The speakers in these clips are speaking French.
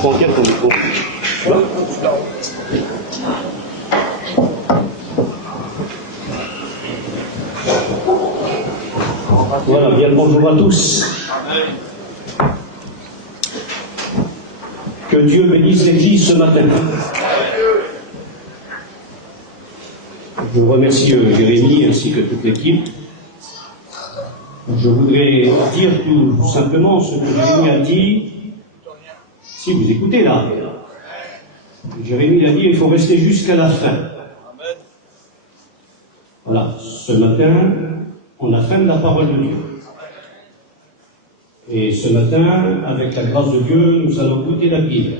tranquille ton micro. Voilà, bien le bonjour à tous. Que Dieu bénisse l'Église ce matin. Je remercie Jérémie ainsi que toute l'équipe. Je voudrais dire tout simplement ce que Jérémie a dit. Si vous écoutez là, Jérémie a dit il faut rester jusqu'à la fin. Voilà, ce matin, on a faim de la parole de Dieu. Et ce matin, avec la grâce de Dieu, nous allons goûter la Bible.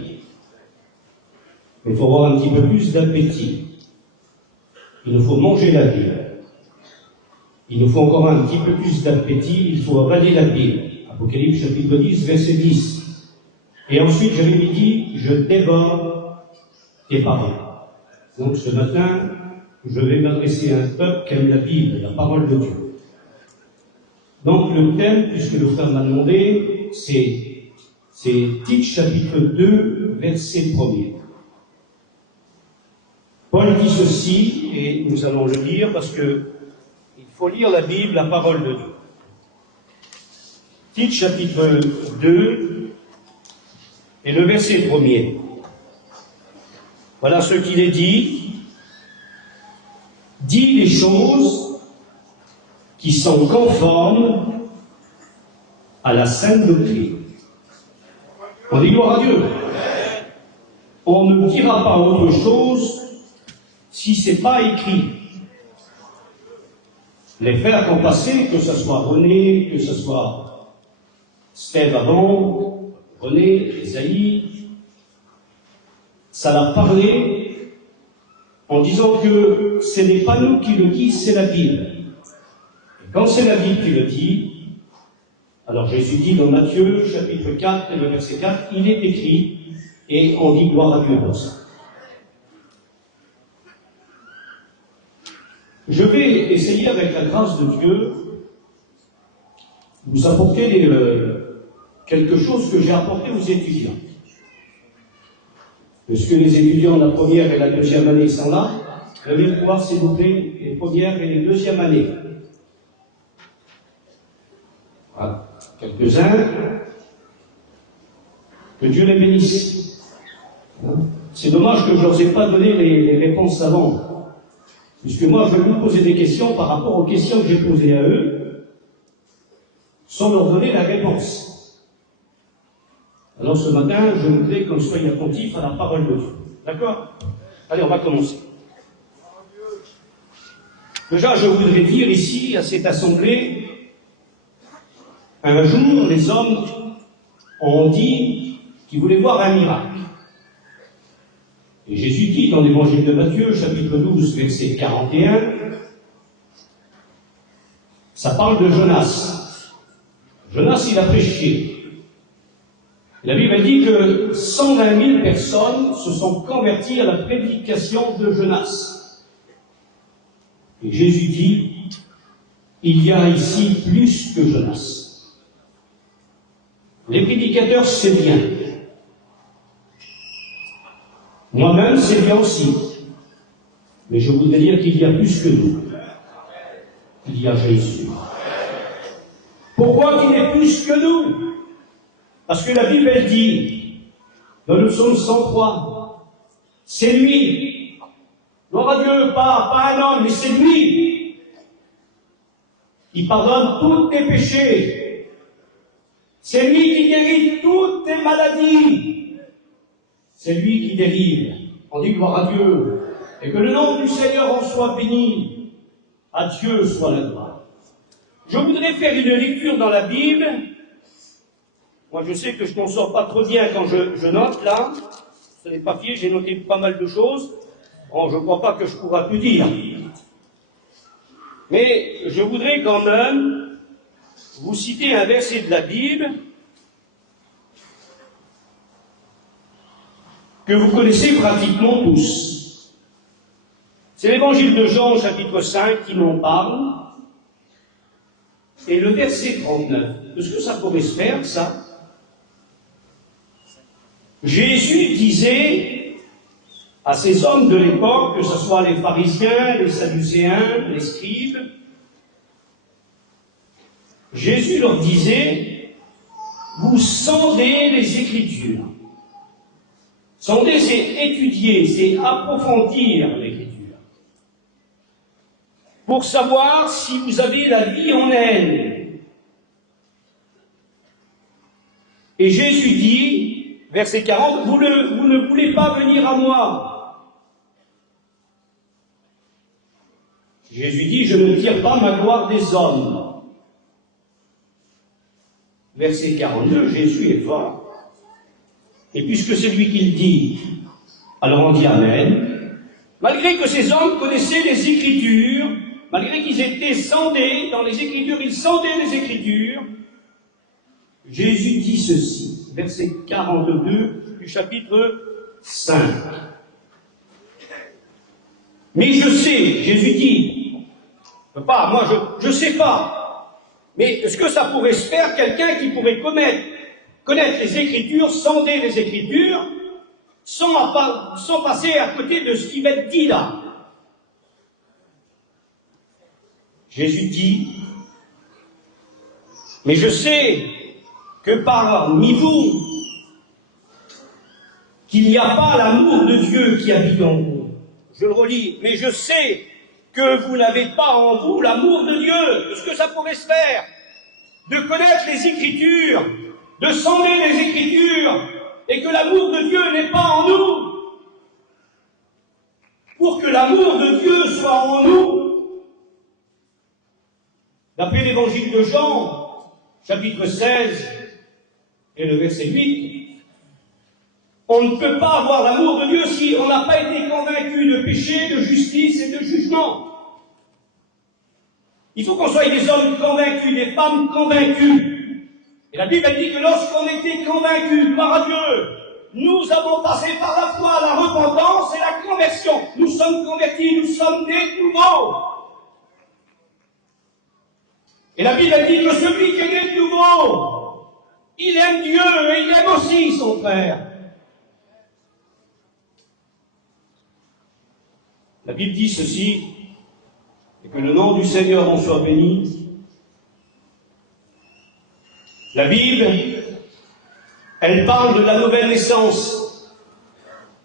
Il faut avoir un petit peu plus d'appétit. Il nous faut manger la Bible. Il nous faut encore un petit peu plus d'appétit, il faut avaler la Bible. Apocalypse chapitre 10, verset 10. Et ensuite, Jérémie dit, je dévore tes paroles. Donc ce matin, je vais m'adresser à un peuple qui aime la Bible, la parole de Dieu. Donc le thème, puisque le frère m'a demandé, c'est Tite chapitre 2, verset 1er. Paul dit ceci, et nous allons le lire parce que il faut lire la Bible, la parole de Dieu. Tite chapitre 2 et le verset 1er. Voilà ce qu'il est dit. Dis les choses qui sont conformes à la sainte doctrine. On dit gloire à Dieu. On ne dira pas autre chose si ce n'est pas écrit. Les frères qui ont passé, que ce soit René, que ce soit Steve avant, René, Esaïe, ça leur parlait en disant que ce n'est pas nous qui le disons, c'est la Bible. Et quand c'est la Bible qui le dit, alors Jésus dit dans Matthieu, chapitre 4, et le verset 4, il est écrit, et on dit gloire à Dieu dans ça. Je vais essayer, avec la grâce de Dieu, vous apporter quelque chose que j'ai apporté aux étudiants. Est-ce que les étudiants de la première et la deuxième année sont là? Veuillez pouvoir, s'il vous plaît, les premières et les deuxièmes années. Voilà. Quelques-uns. Que Dieu les bénisse. C'est dommage que je ne leur ai pas donné les réponses avant. Puisque moi, je vais vous poser des questions par rapport aux questions que j'ai posées à eux, sans leur donner la réponse. Alors ce matin, je voudrais qu'on soit attentifs à la parole de Dieu. D'accord? Allez, on va commencer. Déjà, je voudrais dire ici, à cette assemblée, un jour, les hommes ont dit qu'ils voulaient voir un miracle. Et Jésus dit dans l'évangile de Matthieu, chapitre 12, verset 41, ça parle de Jonas. Jonas, il a prêché. La Bible dit que 120 000 personnes se sont converties à la prédication de Jonas. Et Jésus dit, il y a ici plus que Jonas. Les prédicateurs, c'est bien. Moi-même, c'est bien aussi. Mais je voudrais dire qu'il y a plus que nous. Il y a Jésus. Pourquoi qu'il est plus que nous? Parce que la Bible, elle dit, dans le psaume 103, c'est lui. Gloire à Dieu, pas un homme, mais c'est lui. Il pardonne tous tes péchés. C'est lui qui guérit toutes tes maladies. C'est lui qui délivre. On dit gloire à Dieu. Et que le nom du Seigneur en soit béni. À Dieu soit la gloire. Je voudrais faire une lecture dans la Bible. Moi, je sais que je m'en sors pas trop bien quand je note, là. Sur les papiers, j'ai noté pas mal de choses. Bon, je ne crois pas que je pourrai tout dire. Mais je voudrais quand même vous citer un verset de la Bible que vous connaissez pratiquement tous. C'est l'évangile de Jean, chapitre 5, qui m'en parle. Et le verset 39. Est-ce que ça pourrait se faire, ça? Jésus disait à ces hommes de l'époque, que ce soit les pharisiens, les sadducéens, les scribes, Jésus leur disait, vous sondez les Écritures. Sonder, c'est étudier, c'est approfondir l'Écriture. Pour savoir si vous avez la vie en elle. Et Jésus dit, verset 40, vous ne voulez pas venir à moi. Jésus dit, je ne tire pas ma gloire des hommes. Verset 42, Jésus est fort. Et puisque c'est lui qui le dit, alors on dit Amen. Malgré que ces hommes connaissaient les Écritures, malgré qu'ils étaient sondés dans les Écritures, ils sondaient les Écritures, Jésus dit ceci, verset 42 du chapitre 5. Mais je sais, Jésus dit, moi je sais pas, mais est-ce que ça pourrait se faire quelqu'un qui pourrait connaître les Écritures, sonder les Écritures, sans passer à côté de ce qui va être dit là? Jésus dit, mais je sais que parmi vous, qu'il n'y a pas l'amour de Dieu qui habite en vous. Je le relis, mais je sais que vous n'avez pas en vous l'amour de Dieu. Est-ce que ça pourrait se faire de connaître les Écritures, de sonder les Écritures, et que l'amour de Dieu n'est pas en nous? Pour que l'amour de Dieu soit en nous, d'après l'évangile de Jean, chapitre 16, et le verset 8, on ne peut pas avoir l'amour de Dieu si on n'a pas été convaincu de péché, de justice et de jugement. Il faut qu'on soit des hommes convaincus, des femmes convaincues. Et la Bible dit que lorsqu'on était convaincus par Dieu, nous avons passé par la foi la repentance et la conversion. Nous sommes convertis, nous sommes nés de nouveau. Et la Bible dit que celui qui est né de nouveau, il aime Dieu et il aime aussi son frère. La Bible dit ceci, et que le nom du Seigneur en soit béni. La Bible, elle parle de la nouvelle naissance.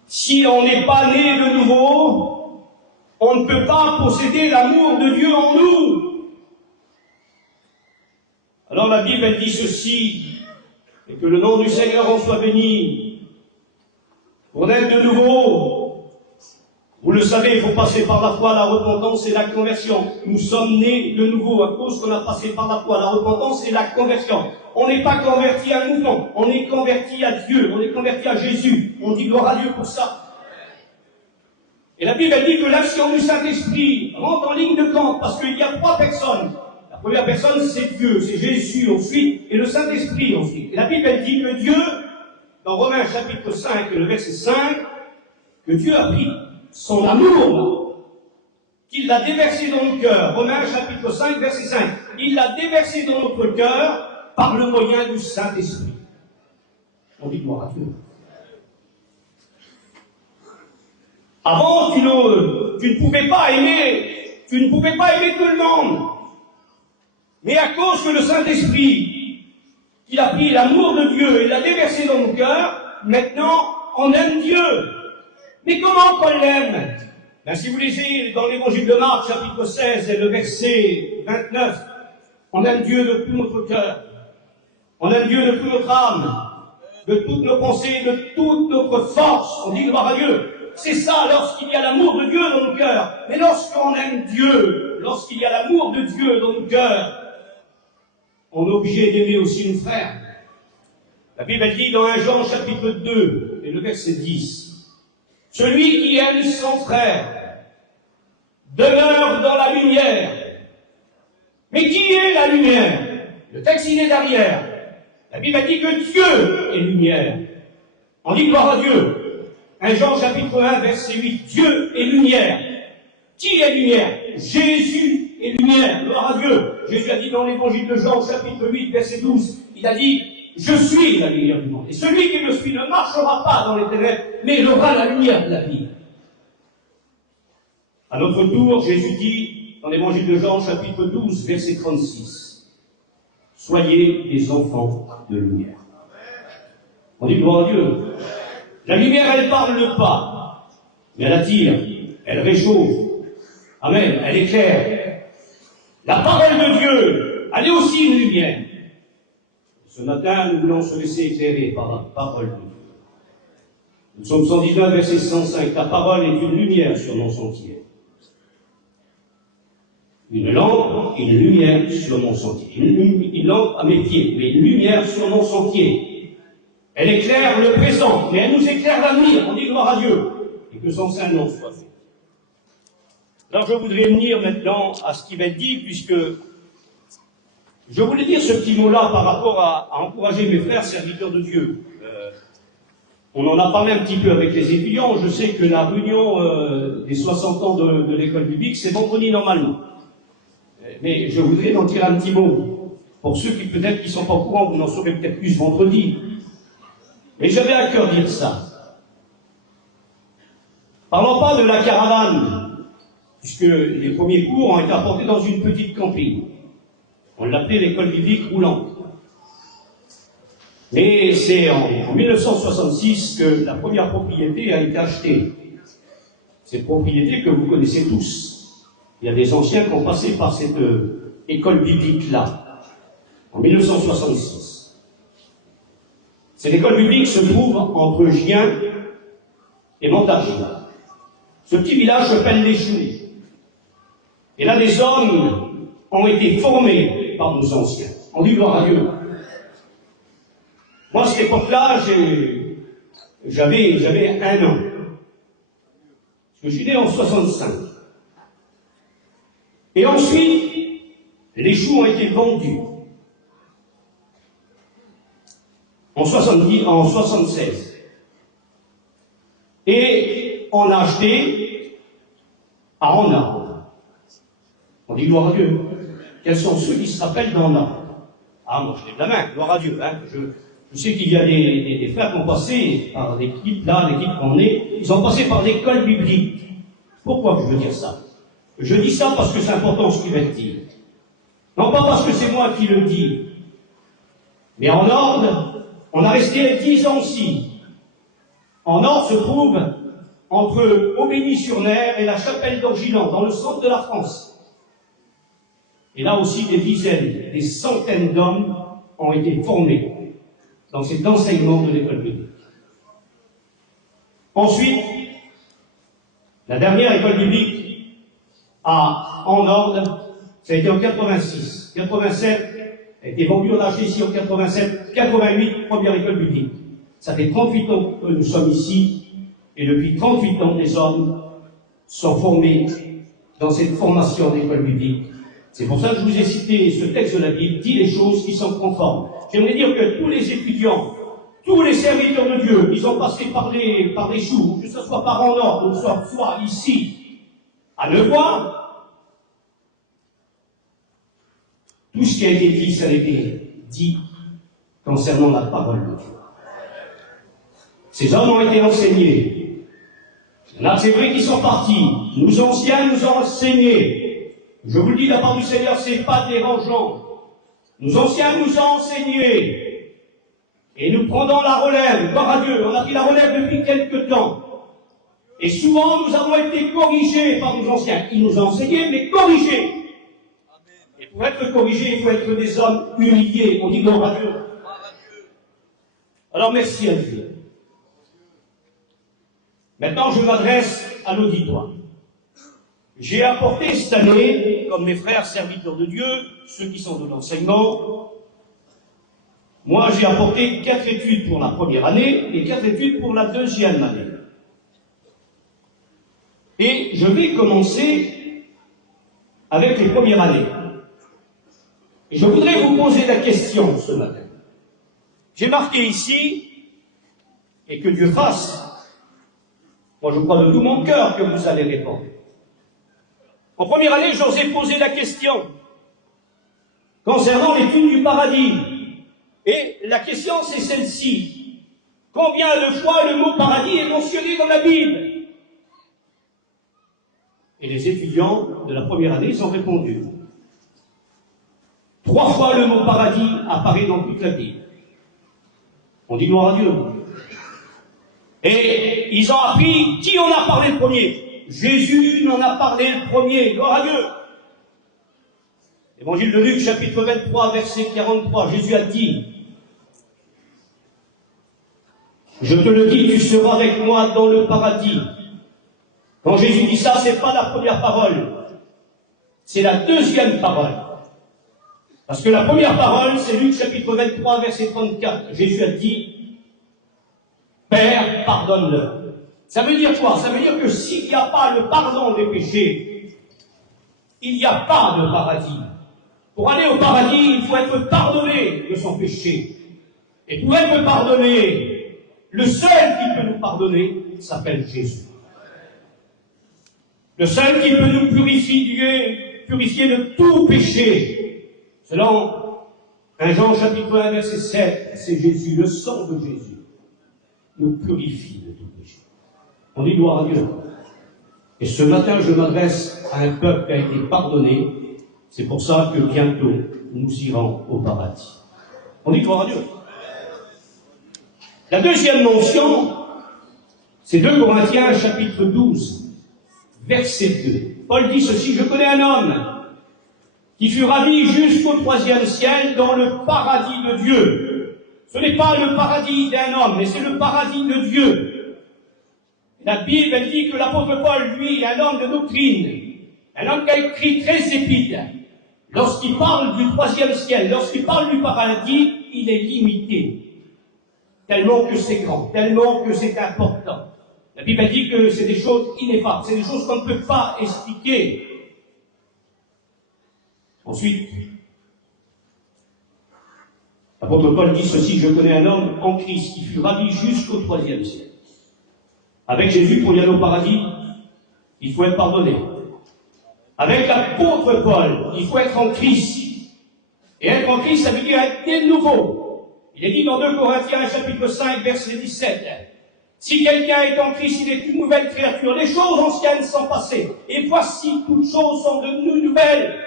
Si on n'est pas né de nouveau, on ne peut pas posséder l'amour de Dieu en nous. Alors la Bible, elle dit ceci, et que le nom du Seigneur en soit béni. Pour naître de nouveau, vous le savez, il faut passer par la foi, la repentance et la conversion. Nous sommes nés de nouveau à cause qu'on a passé par la foi, la repentance et la conversion. On n'est pas converti à un mouvement, on est converti à Dieu, on est converti à Jésus. On dit gloire à Dieu pour ça. Et la Bible, elle dit que l'action du Saint-Esprit rentre en ligne de compte parce qu'il y a trois personnes. La première personne, c'est Dieu, c'est Jésus ensuite, et le Saint-Esprit ensuite. Et la Bible, elle dit que Dieu, dans Romains chapitre 5, le verset 5, que Dieu a pris son amour, qu'il l'a déversé dans le cœur. Romains chapitre 5, verset 5. Il l'a déversé dans notre cœur par le moyen du Saint-Esprit. On dit gloire à Dieu. Avant, tu ne pouvais pas aimer tout le monde. Mais à cause que le Saint-Esprit, il a pris l'amour de Dieu et l'a déversé dans nos cœurs, maintenant, on aime Dieu. Mais comment qu'on l'aime? Si vous lisez dans l'évangile de Marc, chapitre 16, et le verset 29, on aime Dieu de tout notre cœur. On aime Dieu de toute notre âme, de toutes nos pensées, de toute notre force. On dit gloire à Dieu. C'est ça lorsqu'il y a l'amour de Dieu dans nos cœurs. Mais lorsqu'on aime Dieu, lorsqu'il y a l'amour de Dieu dans nos cœurs, on est obligé d'aimer aussi nos frères. La Bible dit dans 1 Jean chapitre 2, et le verset 10, celui qui aime son frère demeure dans la lumière. Mais qui est la lumière? Le texte il est derrière. La Bible dit que Dieu est lumière. On dit gloire à Dieu. 1 Jean chapitre 1 verset 8. Dieu est lumière. Qui est lumière? Jésus est lumière. Gloire à Dieu. Jésus a dit dans l'évangile de Jean chapitre 8 verset 12. Il a dit je suis la lumière du monde. Et celui qui me suit ne marchera pas dans les ténèbres, mais il aura la lumière de la vie. À notre tour, Jésus dit, dans l'Évangile de Jean, chapitre 12, verset 36, « Soyez des enfants de lumière. » On dit gloire à Dieu. La lumière, elle parle pas, mais elle attire, elle réchauffe. Amen, elle éclaire. La parole de Dieu, elle est aussi une lumière. Ce matin, nous voulons se laisser éclairer par la parole de Dieu. Nous sommes 119, verset 105. Ta parole est une lumière sur mon sentier. Une lampe, une lumière sur mon sentier. Une lampe à mes pieds, mais une lumière sur mon sentier. Elle éclaire le présent, mais elle nous éclaire l'avenir. On dit gloire à Dieu. Et que son saint nom soit fait. Alors je voudrais venir maintenant à ce qui va être dit, puisque je voulais dire ce petit mot-là par rapport à encourager mes frères serviteurs de Dieu. On en a parlé un petit peu avec les étudiants. Je sais que la réunion des 60 ans de l'école biblique, c'est vendredi normalement. Mais je voudrais en dire un petit mot. Pour ceux qui peut-être qui ne sont pas au courant, vous en saurez peut-être plus vendredi. Mais j'avais à cœur de dire ça. Parlons pas de la caravane, puisque les premiers cours ont été apportés dans une petite camping. On l'appelait l'école biblique roulante. Mais c'est en 1966 que la première propriété a été achetée. Cette propriété que vous connaissez tous. Il y a des anciens qui ont passé par cette école biblique-là, en 1966. Cette école biblique se trouve entre Gien et Montargis. Ce petit village s'appelle Les Choux. Et là, des hommes ont été formés par nos anciens. On dit gloire à Dieu. Moi, à cette époque-là, j'avais 1 an. Parce que je suis né en 65. Et ensuite, les choux ont été vendus. En 76. Et on a acheté à Anna. On dit gloire à Dieu. Quels sont ceux qui se rappellent d'Anna? Ah, moi je lève la main, gloire à Dieu. Hein. Je sais qu'il y a des frères qui ont passé par l'équipe là, l'équipe qu'on est, ils ont passé par l'école biblique. Pourquoi je veux dire ça? Je dis ça parce que c'est important ce qui va être dit. Non pas parce que c'est moi qui le dis. Mais en Orne, on a resté 10 ans aussi. En Orne se trouve entre Aubigny-sur-Ner et la chapelle d'Orgilan, dans le centre de la France. Et là aussi, des dizaines, des centaines d'hommes ont été formés dans cet enseignement de l'école biblique. Ensuite, la dernière école biblique en Orne, ça a été en 86. 87 a été vendu, on a acheté ici en 87. 88, première école biblique. Ça fait 38 ans que nous sommes ici, et depuis 38 ans, les hommes sont formés dans cette formation d'école biblique. C'est pour ça que je vous ai cité ce texte de la Bible, dit les choses qui sont conformes. J'aimerais dire que tous les étudiants, tous les serviteurs de Dieu, ils ont passé par les choux, que ce soit par en Orne, ou soit ici, à Nevoix, tout ce qui a été dit, ça a été dit concernant la parole de Dieu. Ces hommes ont été enseignés. Il y en a, c'est vrai, qui sont partis. Nous anciens nous ont enseignés. Je vous le dis de la part du Seigneur, c'est pas dérangeant. Nous anciens nous ont enseignés. Et nous prenons la relève, gloire à Dieu. On a pris la relève depuis quelque temps. Et souvent, nous avons été corrigés par nos anciens. Ils nous ont enseigné, mais corrigés. Et pour être corrigés, il faut être des hommes humiliés. On dit gloire à Dieu. Alors, merci à Dieu. Maintenant, je m'adresse à l'auditoire. J'ai apporté cette année, comme mes frères serviteurs de Dieu, ceux qui sont de l'enseignement, moi j'ai apporté 4 études pour la première année et 4 études pour la deuxième année. Et je vais commencer avec les premières années. Et je voudrais vous poser la question ce matin. J'ai marqué ici, et que Dieu fasse, moi je crois de tout mon cœur que vous allez répondre. En première année, j'osais poser la question concernant l'étude du paradis. Et la question, c'est celle-ci. Combien de fois le mot paradis est mentionné dans la Bible? Et les étudiants de la première année ont répondu. 3 fois le mot paradis apparaît dans toute la Bible. On dit gloire à Dieu. Et ils ont appris qui en a parlé le premier. Jésus en a parlé le premier. Gloire à Dieu. Évangile de Luc, chapitre 23, verset 43. Jésus a dit, je te le dis, tu seras avec moi dans le paradis. Quand Jésus dit ça, c'est pas la première parole. C'est la deuxième parole. Parce que la première parole, c'est Luc chapitre 23, verset 34. Jésus a dit, Père, pardonne-leur. Ça veut dire quoi? Ça veut dire que s'il n'y a pas le pardon des péchés, il n'y a pas de paradis. Pour aller au paradis, il faut être pardonné de son péché. Et pour être pardonné, le seul qui peut nous pardonner s'appelle Jésus. Le seul qui peut nous purifier de tout péché. Selon 1 Jean chapitre 1 verset 7, c'est Jésus, le sang de Jésus, nous purifie de tout péché. On dit gloire à Dieu. Et ce matin, je m'adresse à un peuple qui a été pardonné. C'est pour ça que bientôt, nous irons au paradis. On dit gloire à Dieu. La deuxième mention, c'est 2 Corinthiens chapitre 12, verset 2. Paul dit ceci, je connais un homme qui fut ravi jusqu'au 3e ciel dans le paradis de Dieu. Ce n'est pas le paradis d'un homme, mais c'est le paradis de Dieu. La Bible, elle dit que l'apôtre Paul, lui, est un homme de doctrine, un homme qui a écrit 13 épîtres. Lorsqu'il parle du 3e ciel, lorsqu'il parle du paradis, il est limité. Tellement que c'est grand, tellement que c'est important. La Bible a dit que c'est des choses ineffables, c'est des choses qu'on ne peut pas expliquer. Ensuite, l'apôtre Paul dit ceci, je connais un homme en Christ qui fut ravi jusqu'au 3e ciel. Avec Jésus, pour y aller au paradis, il faut être pardonné. Avec l'apôtre Paul, il faut être en Christ. Et être en Christ, ça veut dire être né de nouveau. Il est dit dans 2 Corinthiens, chapitre 5, verset 17, si quelqu'un est en Christ, il est une nouvelle créature. Les choses anciennes sont passées. Et voici, toutes choses sont devenues nouvelles.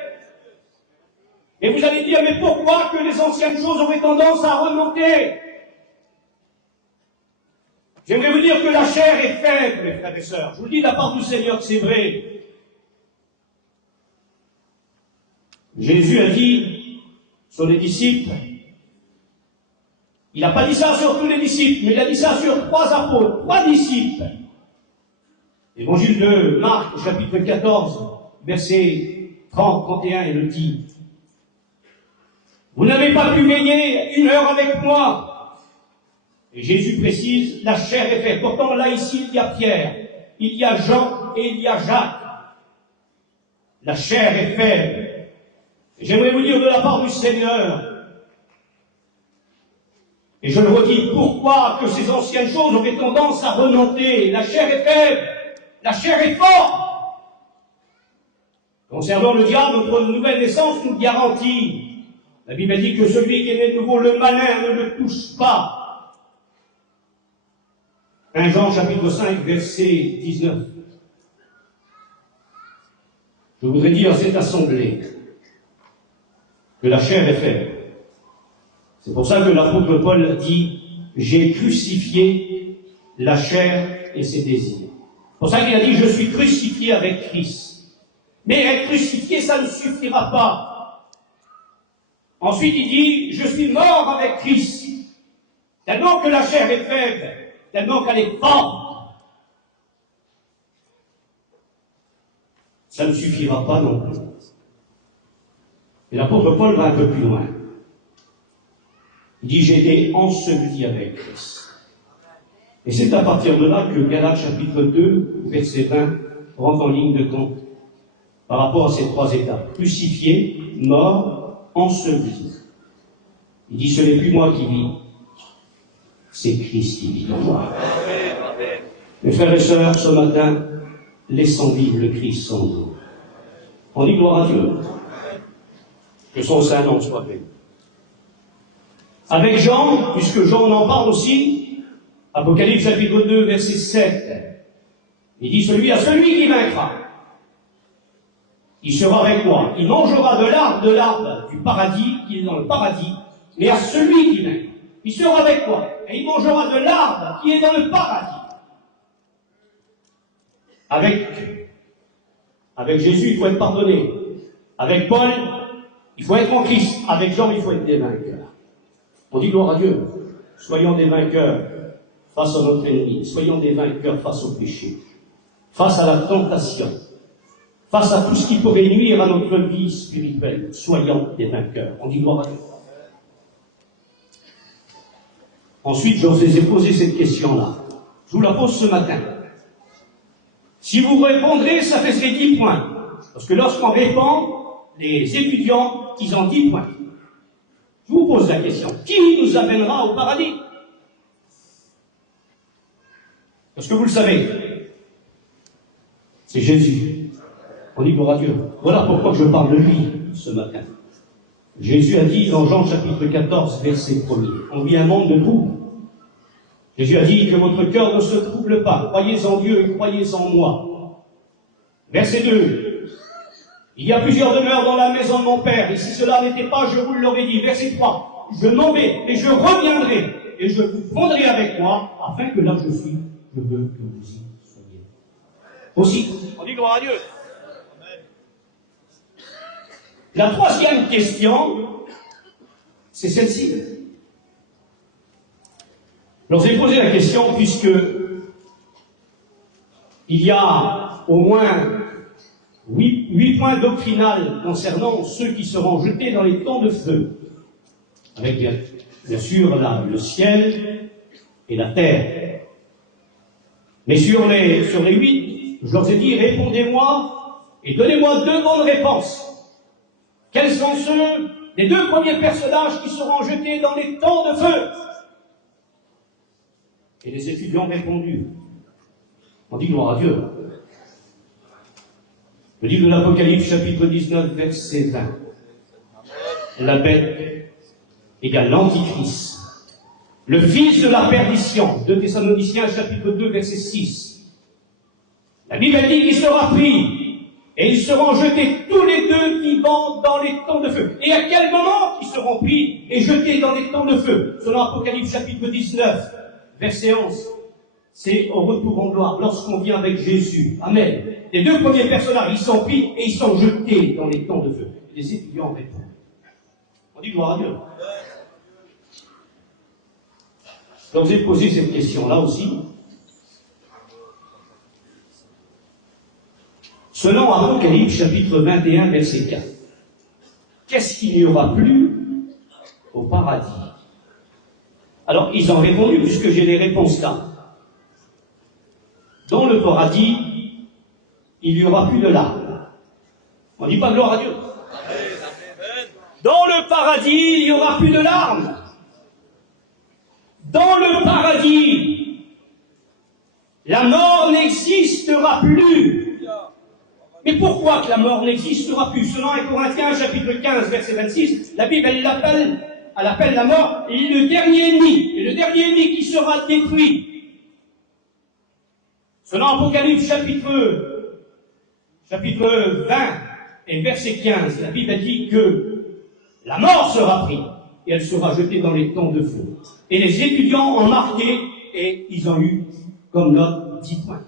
Et vous allez dire, mais pourquoi que les anciennes choses auraient tendance à remonter? J'aimerais vous dire que la chair est faible, mes frères et sœurs. Je vous le dis de la part du Seigneur, c'est vrai. Jésus a dit sur les disciples, il n'a pas dit ça sur tous les disciples, mais il a dit ça sur 3 apôtres, 3 disciples. Évangile de Marc, chapitre 14, versets 30, 31, il le dit. Vous n'avez pas pu veiller 1 heure avec moi. Et Jésus précise, la chair est faite. Pourtant, là, ici, il y a Pierre, il y a Jean et il y a Jacques. La chair est faible. J'aimerais vous dire de la part du Seigneur, et je le redis, pourquoi que ces anciennes choses auraient tendance à remonter? La chair est faible, la chair est forte. Concernant le diable, notre nouvelle naissance nous garantit. La Bible dit que celui qui est né de nouveau, le malin, ne le touche pas. 1 Jean chapitre 5, verset 19. Je voudrais dire à cette assemblée que la chair est faible. C'est pour ça que l'apôtre Paul dit « J'ai crucifié la chair et ses désirs ». C'est pour ça qu'il a dit « Je suis crucifié avec Christ ». Mais être crucifié, ça ne suffira pas. Ensuite, il dit « Je suis mort avec Christ ». Tellement que la chair est faible, tellement qu'elle est forte. Ça ne suffira pas non plus. Et l'apôtre Paul va un peu plus loin. Il dit, j'ai été enseveli avec Christ. Et c'est à partir de là que Galates chapitre 2, verset 20, rentre en ligne de compte par rapport à ces 3 étapes. Crucifié, mort, enseveli. Il dit, ce n'est plus moi qui vis, c'est Christ qui vit en moi. Mes frères et sœurs, ce matin, laissons vivre le Christ en nous. On dit gloire à Dieu. Que son Saint-Nom soit béni. Avec Jean, puisque Jean en parle aussi, Apocalypse chapitre 2, verset 7, il dit celui qui vaincra, il sera avec moi, il mangera de l'arbre du paradis, qui est dans le paradis, mais à celui qui vaincra, il sera avec moi, et il mangera de l'arbre qui est dans le paradis. Avec Jésus, il faut être pardonné. Avec Paul, il faut être en Christ. Avec Jean, il faut être des vainqueurs. On dit gloire à Dieu. Soyons des vainqueurs face à notre ennemi. Soyons des vainqueurs face au péché. Face à la tentation. Face à tout ce qui pourrait nuire à notre vie spirituelle. Soyons des vainqueurs. On dit gloire à Dieu. Ensuite, je vous ai posé cette question-là. Je vous la pose ce matin. Si vous répondrez, ça fait 10 points. Parce que lorsqu'on répond, les étudiants, ils ont 10 points. Je vous pose la question. Qui nous amènera au paradis? Parce que vous le savez, c'est Jésus. On dit gloire à Dieu. Voilà pourquoi je parle de lui ce matin. Jésus a dit dans Jean chapitre 14, verset 1er, on vit un monde de trouble. Jésus a dit que votre cœur ne se trouble pas. Croyez en Dieu et croyez en moi. Verset 2. Il y a plusieurs demeures dans la maison de mon Père, et si cela n'était pas, je vous l'aurais dit. Verset 3. Je m'en vais, et je reviendrai, et je vous prendrai avec moi, afin que là où je suis, je veux que vous y soyez. Aussi, on dit gloire à Dieu. La troisième question, c'est celle-ci. Je leur ai posé la question puisque il y a au moins 8 points doctrinaux concernant ceux qui seront jetés dans les temps de feu, avec bien sûr le ciel et la terre. Mais sur les 8, je leur ai dit, répondez-moi et donnez-moi 2 bonnes réponses. Quels sont ceux des 2 premiers personnages qui seront jetés dans les temps de feu? Et les étudiants ont répondu. On dit gloire à Dieu. Le livre de l'Apocalypse, chapitre 19, verset 20. La bête égale l'Antichrist, le fils de la perdition. 2 Thessaloniciens, chapitre 2, verset 6. La Bible dit qu'il sera pris, et ils seront jetés tous les 2 vivants dans les temps de feu. Et à quel moment ils seront pris et jetés dans les temps de feu? Selon Apocalypse, chapitre 19, verset 11, c'est au retour en gloire, lorsqu'on vient avec Jésus. Amen. Les 2 premiers personnages, ils sont pris et ils sont jetés dans les temps de feu. Et les étudiants répondent. On dit gloire à Dieu. Donc j'ai posé cette question-là aussi. Selon Apocalypse, chapitre 21, verset 4, qu'est-ce qu'il n'y aura plus au paradis? Alors, ils ont répondu, puisque j'ai les réponses là. Dans le paradis, il n'y aura plus de larmes. On ne dit pas gloire à Dieu. Dans le paradis, il n'y aura plus de larmes. Dans le paradis, la mort n'existera plus. Mais pourquoi que la mort n'existera plus? Selon 1 Corinthiens, chapitre 15, verset 26, la Bible, elle appelle la mort le dernier ennemi, et le dernier ennemi qui sera détruit. Selon Apocalypse chapitre 20 et verset 15, la Bible dit que la mort sera prise et elle sera jetée dans les temps de feu. Et les étudiants ont marqué et ils ont eu comme note 10 points.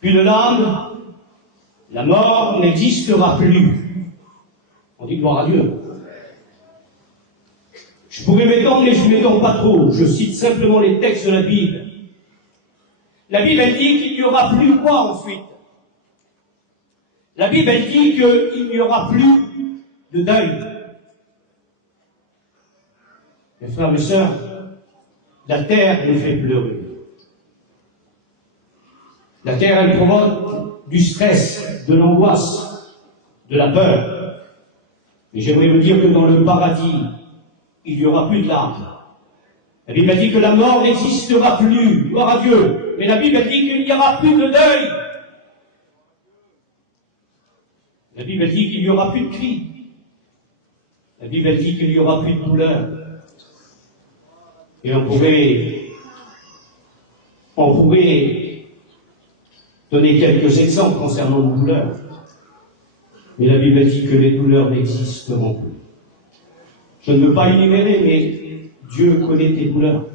Plus de larmes, la mort n'existera plus. On dit gloire à Dieu. Je pourrais m'étendre, mais je ne m'étends pas trop. Je cite simplement les textes de la Bible. La Bible, elle dit qu'il n'y aura plus quoi ensuite? La Bible, elle dit qu'il n'y aura plus de deuil. Mes frères, mes sœurs, la terre nous fait pleurer. La terre, elle provoque du stress, de l'angoisse, de la peur. Mais j'aimerais vous dire que dans le paradis, il n'y aura plus de larmes. La Bible dit que la mort n'existera plus, gloire à Dieu. Mais la Bible dit qu'il n'y aura plus de deuil. La Bible dit qu'il n'y aura plus de cris. La Bible dit qu'il n'y aura plus de douleur. Et on pourrait donner quelques exemples concernant les douleurs. Mais la Bible dit que les douleurs n'existeront plus. Je ne veux pas énumérer, mais Dieu connaît tes douleurs.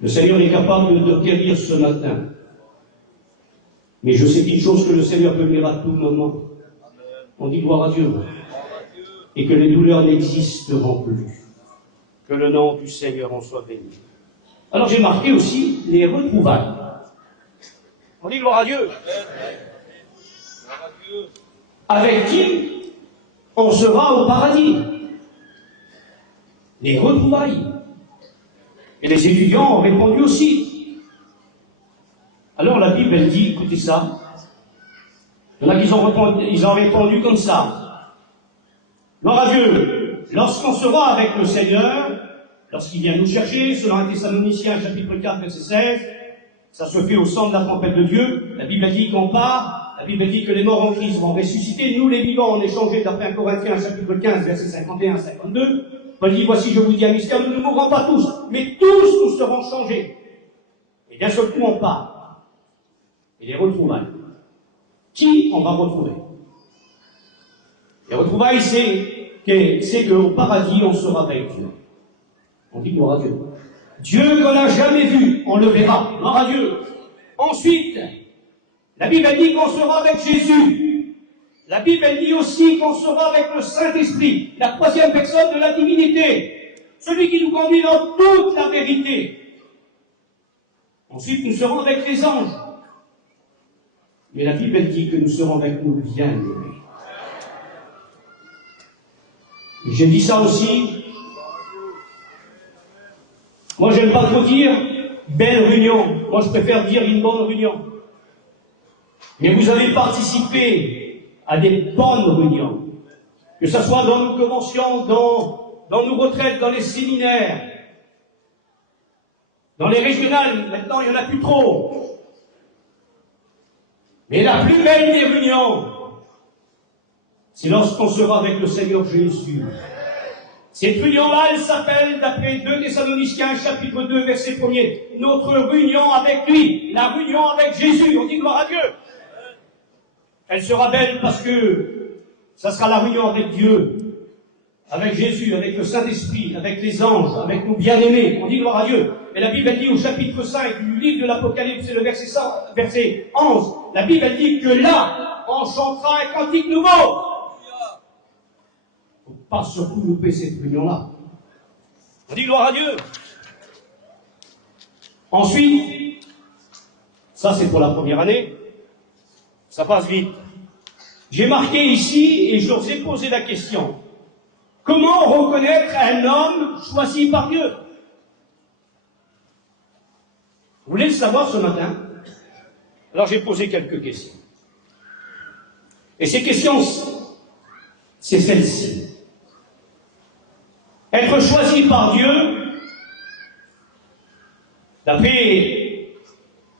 Le Seigneur est capable de guérir ce matin. Mais je sais une chose, que le Seigneur peut guérir à tout moment. On dit gloire à Dieu. Et que les douleurs n'existeront plus. Que le nom du Seigneur en soit béni. Alors j'ai marqué aussi les retrouvailles. On dit gloire à Dieu. Avec qui on sera au paradis. Les retrouvailles. Et les étudiants ont répondu aussi. Alors la Bible, elle dit, écoutez ça. Il y en a qui ils ont répondu comme ça. Gloire à Dieu. Lorsqu'on sera avec le Seigneur, lorsqu'il vient nous chercher, selon 1 Thessaloniciens, chapitre 4, verset 16, ça se fait au son de la trompette de Dieu. La Bible dit qu'on part, la Bible dit que les morts en Christ vont ressusciter. Nous, les vivants, on est changés d'après 1 Corinthiens, chapitre 15, verset 51 52. Paul dit, voici, je vous dis un mystère, nous ne mourrons pas tous, mais tous nous serons changés. Et d'un seul coup, on part. Et les retrouvailles. Qui on va retrouver? Les retrouvailles, c'est qu'au paradis, on sera avec Dieu. On dit gloire à Dieu. Dieu qu'on n'a jamais vu, on le verra. Gloire à Dieu. Ensuite, la Bible dit qu'on sera avec Jésus. La Bible dit aussi qu'on sera avec le Saint-Esprit, la troisième personne de la divinité, celui qui nous conduit dans toute la vérité. Ensuite, nous serons avec les anges. Mais la Bible dit que nous serons avec nos bien-aimés. J'ai dit ça aussi. Moi, j'aime pas trop dire belle réunion. Moi, je préfère dire une bonne réunion. Mais vous avez participé à des bonnes réunions. Que ce soit dans nos conventions, dans nos retraites, dans les séminaires, dans les régionales. Maintenant, il n'y en a plus trop. Mais la plus belle des réunions, c'est lorsqu'on sera avec le Seigneur Jésus. Cette réunion-là, elle s'appelle, d'après 2 Thessaloniciens, chapitre 2, verset 1er, notre réunion avec lui, la réunion avec Jésus. On dit gloire à Dieu. Elle sera belle parce que ça sera la réunion avec Dieu, avec Jésus, avec le Saint-Esprit, avec les anges, avec nos bien-aimés. On dit gloire à Dieu. Et la Bible dit au chapitre 5 du livre de l'Apocalypse, c'est le verset 11, la Bible dit que là, on chantera un cantique nouveau. Il ne faut pas surtout louper cette réunion-là. On dit gloire à Dieu. Ensuite, ça c'est pour la première année, ça passe vite. J'ai marqué ici, et je leur ai posé la question, comment reconnaître un homme choisi par Dieu? Vous voulez le savoir ce matin? Alors j'ai posé quelques questions. Et ces questions, c'est celle-ci. Être choisi par Dieu, d'après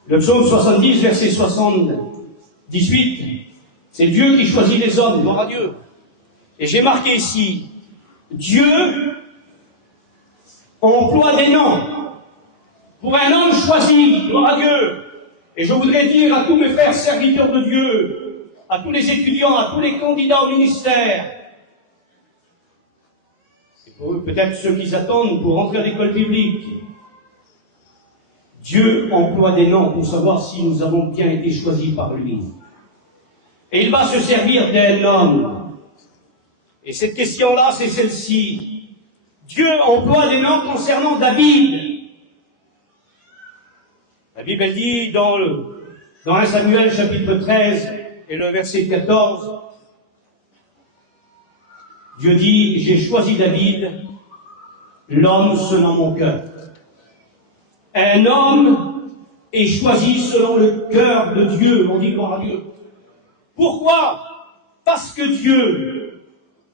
le psaume 70, verset 78, c'est Dieu qui choisit les hommes, gloire à Dieu. Et j'ai marqué ici, Dieu emploie des noms pour un homme choisi, gloire à Dieu. Et je voudrais dire à tous mes frères serviteurs de Dieu, à tous les étudiants, à tous les candidats au ministère, et pour eux peut-être ceux qui attendent pour entrer à l'école biblique, Dieu emploie des noms pour savoir si nous avons bien été choisis par lui. Et il va se servir d'un homme. Et cette question-là, c'est celle-ci. Dieu emploie des noms concernant David. La Bible dit dans 1 Samuel chapitre 13 et le verset 14, Dieu dit, j'ai choisi David, l'homme selon mon cœur. Un homme est choisi selon le cœur de Dieu. On dit gloire à Dieu. Pourquoi? Parce que Dieu,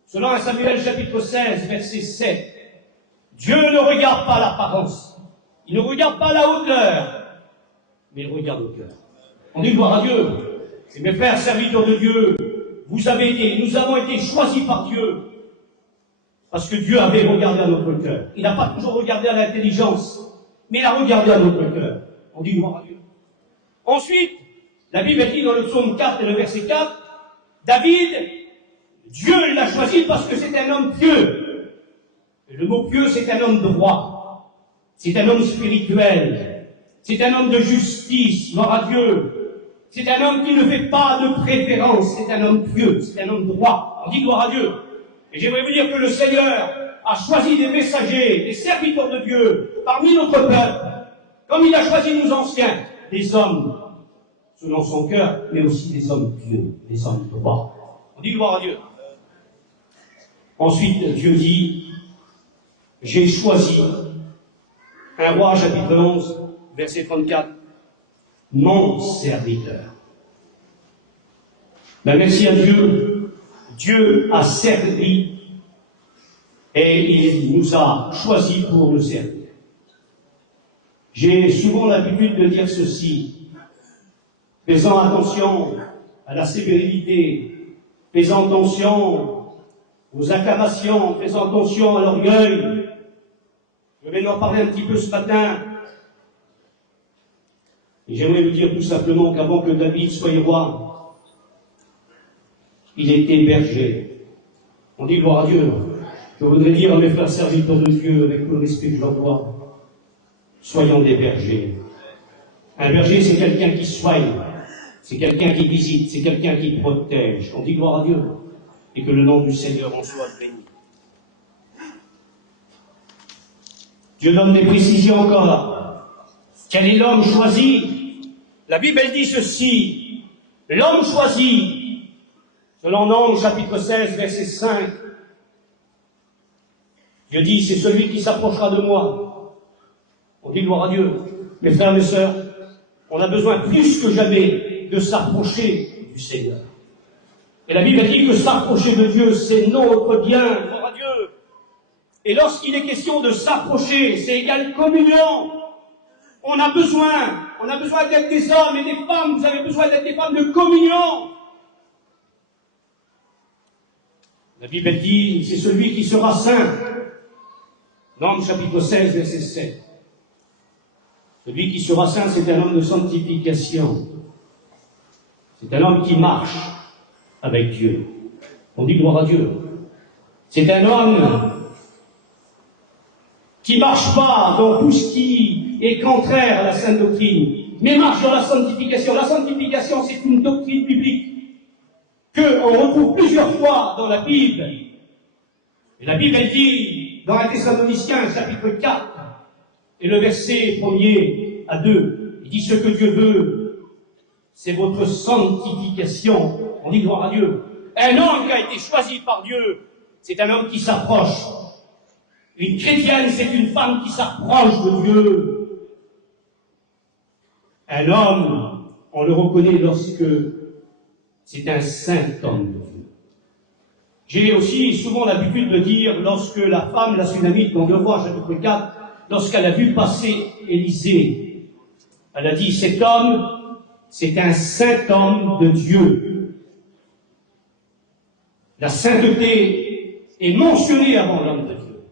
selon 1 Samuel chapitre 16, verset 7, Dieu ne regarde pas l'apparence, il ne regarde pas la hauteur, mais il regarde le cœur. On dit gloire à Dieu. Et mes frères serviteurs de Dieu, nous avons été choisis par Dieu. Parce que Dieu avait regardé à notre cœur. Il n'a pas toujours regardé à l'intelligence, mais il a regardé à notre cœur. On dit gloire à Dieu. Ensuite, la Bible dit dans le psaume 4 et le verset 4, David, Dieu l'a choisi parce que c'est un homme pieux. Et le mot pieux, c'est un homme droit. C'est un homme spirituel. C'est un homme de justice, gloire à Dieu. C'est un homme qui ne fait pas de préférence. C'est un homme pieux, c'est un homme droit. On dit gloire à Dieu. Et j'aimerais vous dire que le Seigneur a choisi des messagers, des serviteurs de Dieu, parmi notre peuple, comme il a choisi nos anciens, des hommes selon son cœur, mais aussi des hommes pieux, des hommes droits. On dit gloire à Dieu. Ensuite, Dieu dit, j'ai choisi, 1 Roi, chapitre 11, verset 34, mon serviteur. Ben, merci à Dieu, Dieu a servi et il nous a choisis pour le servir. J'ai souvent l'habitude de dire ceci, faisant attention à la sévérité, faisant attention aux acclamations, faisant attention à l'orgueil. Je vais en parler un petit peu ce matin. Et j'aimerais vous dire tout simplement qu'avant que David soit roi, il était berger. On dit gloire à Dieu. Je voudrais dire à mes frères serviteurs de Dieu, avec tout le respect que je leur dois, soyons des bergers. Un berger, c'est quelqu'un qui soigne, c'est quelqu'un qui visite, c'est quelqu'un qui protège. On dit gloire à Dieu. Et que le nom du Seigneur en soit béni. Dieu donne des précisions encore. Quel est l'homme choisi? La Bible elle dit ceci. L'homme choisi, selon Nombre chapitre 16, verset 5, Dieu dit, c'est celui qui s'approchera de moi. On dit gloire à Dieu. Mes frères, mes sœurs, on a besoin plus que jamais de s'approcher du Seigneur. Et la Bible dit que s'approcher de Dieu, c'est notre bien, gloire à Dieu. Et lorsqu'il est question de s'approcher, c'est égal communion. On a besoin d'être des hommes et des femmes, vous avez besoin d'être des femmes de communion. La Bible dit, c'est celui qui sera saint. Nombre chapitre 16, verset 7. Celui qui sera saint, c'est un homme de sanctification. C'est un homme qui marche avec Dieu. On dit gloire à Dieu. C'est un homme qui marche pas dans tout ce qui est contraire à la sainte doctrine, mais marche dans la sanctification. La sanctification, c'est une doctrine biblique qu'on retrouve plusieurs fois dans la Bible. Et la Bible, elle dit, dans 1 Thessaloniciens, chapitre 4, et le verset 1er à 2, il dit ce que Dieu veut, c'est votre sanctification. On dit gloire à Dieu. Un homme qui a été choisi par Dieu, c'est un homme qui s'approche. Une chrétienne, c'est une femme qui s'approche de Dieu. Un homme, on le reconnaît lorsque c'est un saint homme de Dieu. J'ai aussi souvent l'habitude de dire, lorsque la femme, la Sunamite, dans 2 Rois, chapitre 4, lorsqu'elle a vu passer Élisée, elle a dit, cet homme, c'est un saint homme de Dieu. La sainteté est mentionnée avant l'homme de Dieu.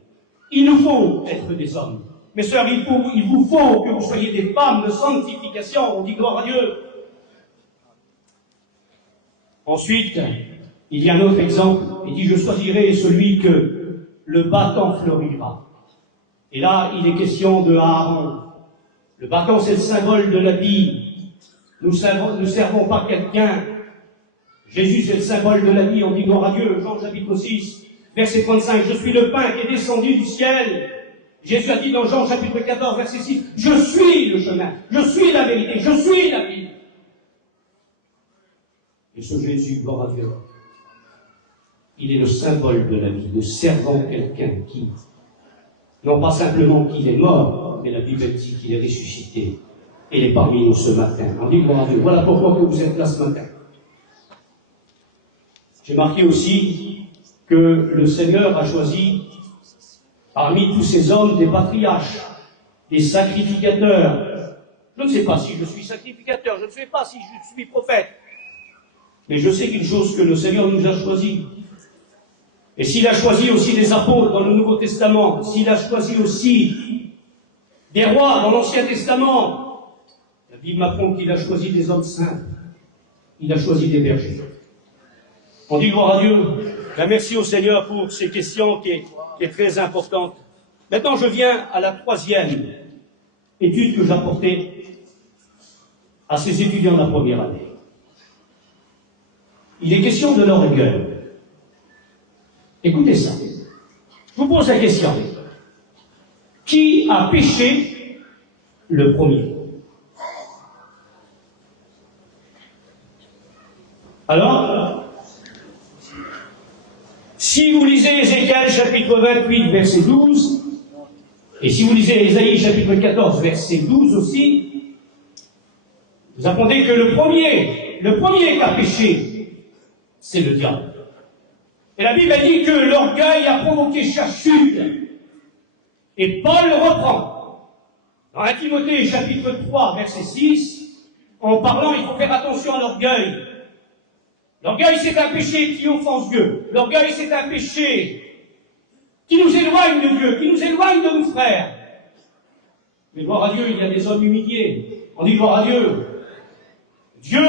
Il nous faut être des hommes. Mes sœurs, il vous faut que vous soyez des femmes de sanctification. On dit gloire à Dieu. Ensuite, il y a un autre exemple. Il dit, je choisirai celui que le bâton fleurira. Et là, il est question de Aaron. Le bâton, c'est le symbole de l'habit. Nous ne servons pas quelqu'un. Jésus, c'est le symbole de la vie. On dit gloire à Dieu. Jean chapitre 6, verset 35. Je suis le pain qui est descendu du ciel. Jésus a dit dans Jean chapitre 14, verset 6, je suis le chemin, je suis la vérité, je suis la vie. Et ce Jésus, gloire à Dieu, il est le symbole de la vie. Nous servons quelqu'un qui, non pas simplement qu'il est mort, mais la Bible dit qu'il est ressuscité. Et il est parmi nous ce matin. On dit gloire à Dieu. Voilà pourquoi que vous êtes là ce matin. J'ai marqué aussi que le Seigneur a choisi parmi tous ces hommes des patriarches, des sacrificateurs. Je ne sais pas si je suis sacrificateur, je ne sais pas si je suis prophète. Mais je sais quelque chose que le Seigneur nous a choisi. Et s'il a choisi aussi des apôtres dans le Nouveau Testament, s'il a choisi aussi des rois dans l'Ancien Testament, la Bible m'apprend qu'il a choisi des hommes simples, il a choisi des bergers. On dit gloire à Dieu. Merci au Seigneur pour ces questions qui est très importante. Maintenant, je viens à la troisième étude que j'apportais à ces étudiants de la première année. Il est question de l'orgueil. Écoutez ça. Je vous pose la question. Qui a péché le premier? Alors, si vous lisez Ézéchiel chapitre 28, verset 12, et si vous lisez Ésaïe chapitre 14, verset 12 aussi, vous apprenez que le premier qui a péché, c'est le diable. Et la Bible dit que l'orgueil a provoqué sa chute. Et Paul le reprend. Dans 1 Timothée chapitre 3, verset 6, en parlant, il faut faire attention à l'orgueil. L'orgueil, c'est un péché qui offense Dieu. L'orgueil, c'est un péché qui nous éloigne de Dieu, qui nous éloigne de nos frères. Mais gloire à Dieu, il y a des hommes humiliés. On dit gloire à Dieu. Dieu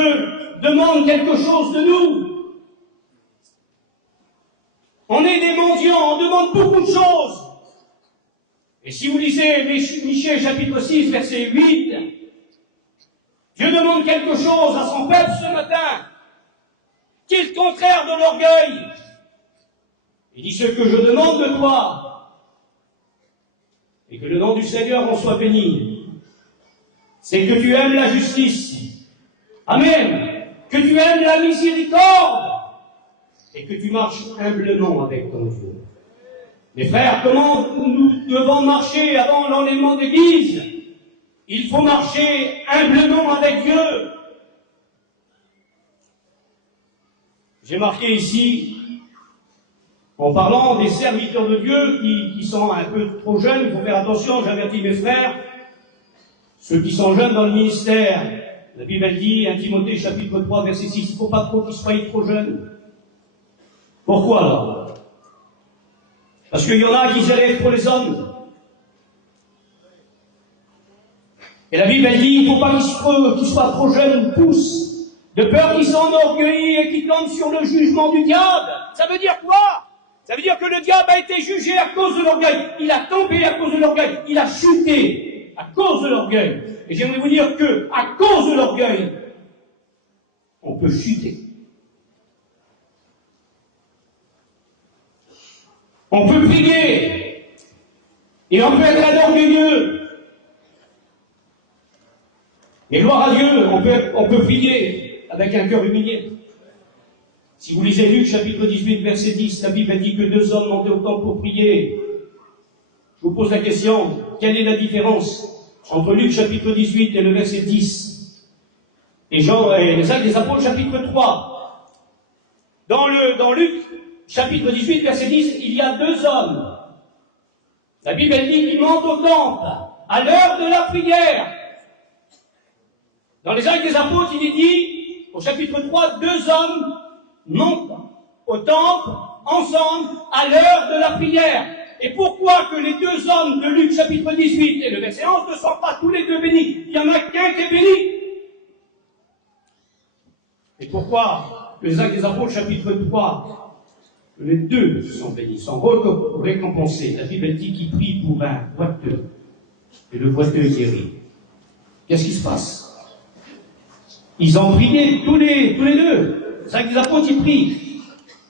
demande quelque chose de nous. On est des mendiants, on demande beaucoup de choses. Et si vous lisez Michée chapitre 6, verset 8, Dieu demande quelque chose à son peuple ce matin, qui est le contraire de l'orgueil. Il dit: ce que je demande de toi, et que le nom du Seigneur en soit béni, c'est que tu aimes la justice. Amen. Que tu aimes la miséricorde. Et que tu marches humblement avec ton Dieu. Mes frères, comment nous devons marcher avant l'enlèvement d'église? Il faut marcher humblement avec Dieu. J'ai marqué ici, en parlant des serviteurs de Dieu qui sont un peu trop jeunes, il faut faire attention, j'avertis mes frères, ceux qui sont jeunes dans le ministère, la Bible elle dit, 1 Timothée chapitre 3, verset 6, il ne faut pas trop qu'ils soient trop jeunes. Pourquoi alors? Parce qu'il y en a qui allaient être pour les hommes. Et la Bible elle dit, il ne faut pas qu'ils soient trop jeunes, poussent, de peur qu'ils s'enorgueillissent et qu'ils tombent sur le jugement du diable. Ça veut dire quoi? Ça veut dire que le diable a été jugé à cause de l'orgueil. Il a tombé à cause de l'orgueil. Il a chuté à cause de l'orgueil. Et j'aimerais vous dire que, à cause de l'orgueil, on peut chuter. On peut prier. Et on peut être un orgueilleux. Et gloire à Dieu, on peut prier avec un cœur humilié. Si vous lisez Luc chapitre 18, verset 10, la Bible dit que 2 hommes montaient au temple pour prier. Je vous pose la question, quelle est la différence entre Luc chapitre 18 et le verset 10 et Jean et les Actes des Apôtres chapitre 3? Dans Luc chapitre 18, verset 10, il y a 2 hommes. La Bible dit qu'ils montent au temple à l'heure de la prière. Dans les Actes des Apôtres, il est dit, au chapitre 3, 2 hommes montent au temple ensemble à l'heure de la prière. Et pourquoi que les 2 hommes de Luc chapitre 18 et le verset 11 ne sont pas tous les 2 bénis? Il n'y en a qu'un qui est béni. Et pourquoi les Actes des Apôtres chapitre 3, les 2 sont bénis, sont récompensés? La Bible dit qu'ils prient pour un boiteux, et le boiteux est guéri. Qu'est-ce qui se passe? Ils ont prié tous les 2. Les Actes des Apôtres, ils prient.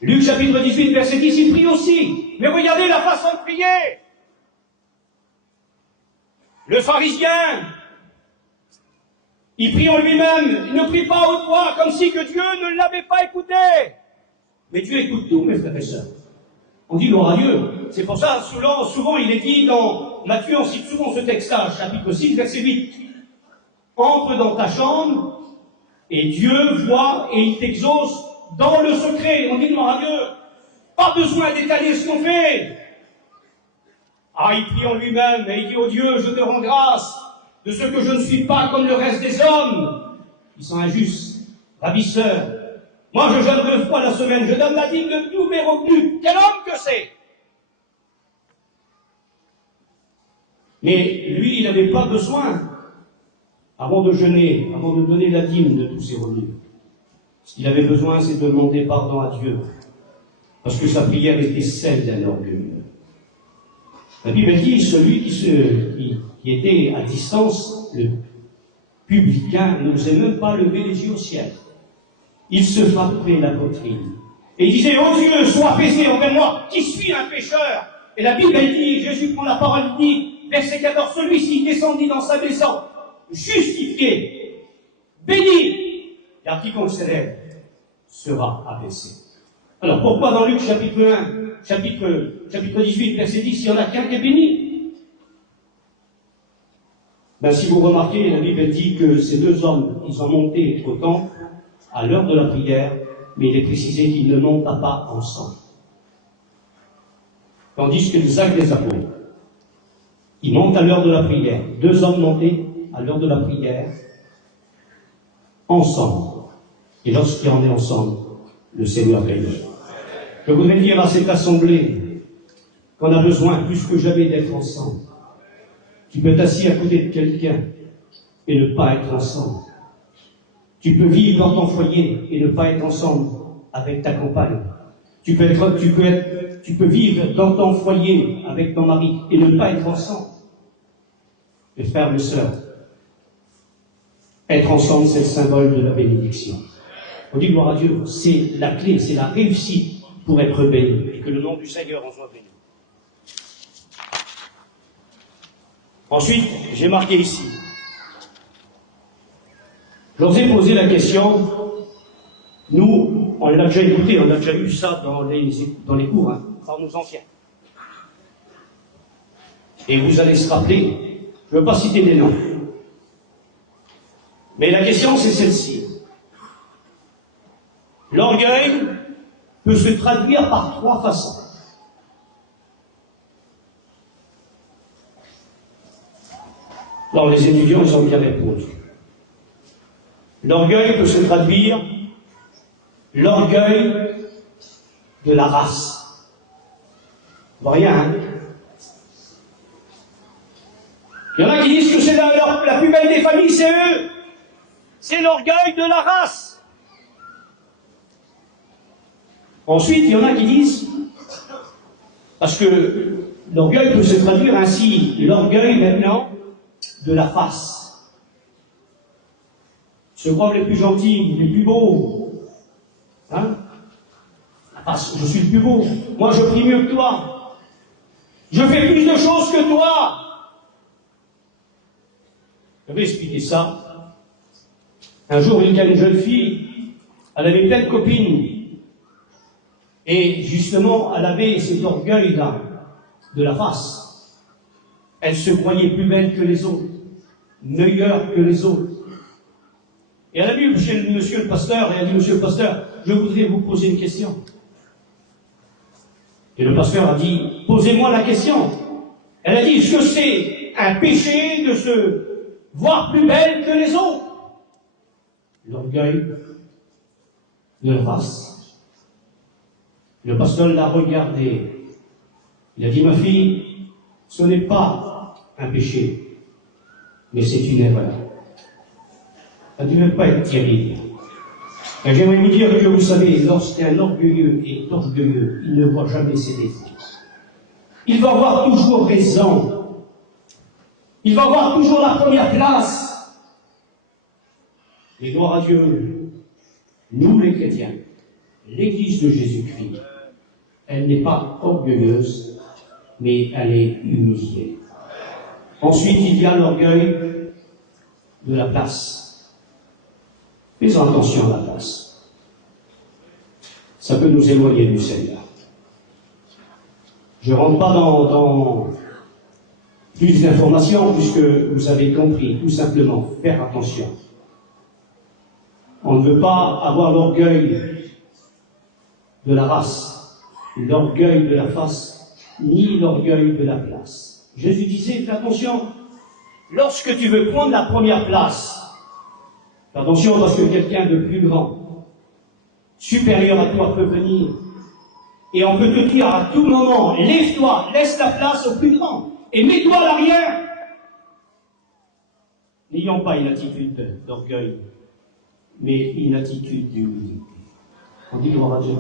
Luc chapitre 18, verset 10, ils prient aussi. Mais regardez la façon de prier. Le pharisien, il prie en lui-même, il ne prie pas à haute voix, comme si que Dieu ne l'avait pas écouté. Mais Dieu écoute tout, mes frères et sœurs. On dit gloire à Dieu. C'est pour ça, souvent il est dit dans Matthieu, on cite souvent ce texte-là, chapitre 6, verset 8. Entre dans ta chambre, et Dieu voit et il t'exauce dans le secret. On dit gloire à Dieu. Pas besoin d'étaler ce qu'on fait. Ah, il prie en lui-même et il dit: oh Dieu, je te rends grâce de ce que je ne suis pas comme le reste des hommes, qui sont injustes, ravisseurs, Moi, je jeûne 2 fois la semaine, je donne la dîme de tous mes revenus. Quel homme que c'est! Mais lui, il n'avait pas besoin, avant de jeûner, avant de donner la dîme de tous ses revenus. Ce qu'il avait besoin, c'est de demander pardon à Dieu. Parce que sa prière était celle d'un orgueilleux. La Bible dit, celui qui était à distance, le publicain, n'osait même pas lever les yeux au ciel. Il se frappait la poitrine. Et il disait, oh Dieu, sois apaisé envers moi, qui suis un pécheur. Et la Bible dit, Jésus prend la parole, il dit, verset 14, celui-ci descendit dans sa maison, justifié, béni, car quiconque s'élève sera abaissé. Alors pourquoi dans Luc chapitre 1, chapitre 18, verset 10, il y en a qu'un qui est béni? Ben, si vous remarquez, la Bible dit que ces 2 hommes, ils ont monté au temple à l'heure de la prière, mais il est précisé qu'ils ne montent pas ensemble. Tandis que les actes des apôtres, ils montent à l'heure de la prière. 2 hommes montés à l'heure de la prière, ensemble. Et lorsqu'ils en est ensemble, le Seigneur règne. Je voudrais dire à cette assemblée qu'on a besoin plus que jamais d'être ensemble. Tu peux être assis à côté de quelqu'un et ne pas être ensemble. Tu peux vivre dans ton foyer et ne pas être ensemble avec ta compagne. Tu peux vivre dans ton foyer avec ton mari et ne pas être ensemble. Les frères et sœurs, être ensemble, c'est le symbole de la bénédiction. On dit gloire à Dieu, c'est la clé, c'est la réussite pour être béni. Et que le nom du Seigneur en soit béni. Ensuite, j'ai marqué ici. Je leur ai posé la question, nous, on l'a déjà écouté, on a déjà eu ça dans les cours, par nos anciens. Et vous allez se rappeler, je ne veux pas citer des noms. Mais la question, c'est celle-ci. L'orgueil peut se traduire par 3 façons. Alors, les étudiants, ils ont bien répondu. L'orgueil peut se traduire l'orgueil de la race. Rien, hein? Il y en a qui disent que c'est la plus belle des familles, c'est eux. C'est l'orgueil de la race. Ensuite, il y en a qui disent, parce que l'orgueil peut se traduire ainsi, l'orgueil maintenant de la face. Se croient les plus gentils, les plus beaux. Hein? La face, je suis le plus beau. Moi, je prie mieux que toi. Je fais plus de choses que toi. Je vais expliquer ça. Un jour, il y a une jeune fille, elle avait plein de copines. Et justement, elle avait cet orgueil-là, de la face. Elle se croyait plus belle que les autres, meilleure que les autres. Et elle a vu chez monsieur le pasteur, et elle a dit, monsieur le pasteur, je voudrais vous poser une question. Et le pasteur a dit, posez-moi la question. Elle a dit, est-ce que c'est un péché de se voir plus belle que les autres? L'orgueil de la race. Le pasteur l'a regardé. Il a dit, ma fille, ce n'est pas un péché, mais c'est une erreur. Ça ne devait pas être terrible. Et j'aimerais vous dire que vous savez, lorsqu'un orgueilleux est orgueilleux, il ne voit jamais ses défauts. Il va avoir toujours raison. Il va avoir toujours la première place. Et gloire à Dieu, nous les chrétiens, l'Église de Jésus-Christ, elle n'est pas orgueilleuse, mais elle est humiliée. Ensuite, il y a l'orgueil de la place. Faisons attention à la place. Ça peut nous éloigner du Seigneur. Je ne rentre pas dans plus d'informations, puisque vous avez compris, tout simplement, faire attention. On ne veut pas avoir l'orgueil de la race, l'orgueil de la face, ni l'orgueil de la place. Jésus disait, fais attention, lorsque tu veux prendre la première place, fais attention parce que quelqu'un de plus grand supérieur à toi peut venir. Et on peut te dire à tout moment, lève-toi, laisse la place au plus grand, et mets-toi à l'arrière. N'ayons pas une attitude d'orgueil, mais une attitude d'humilité. On dit gloire à Dieu.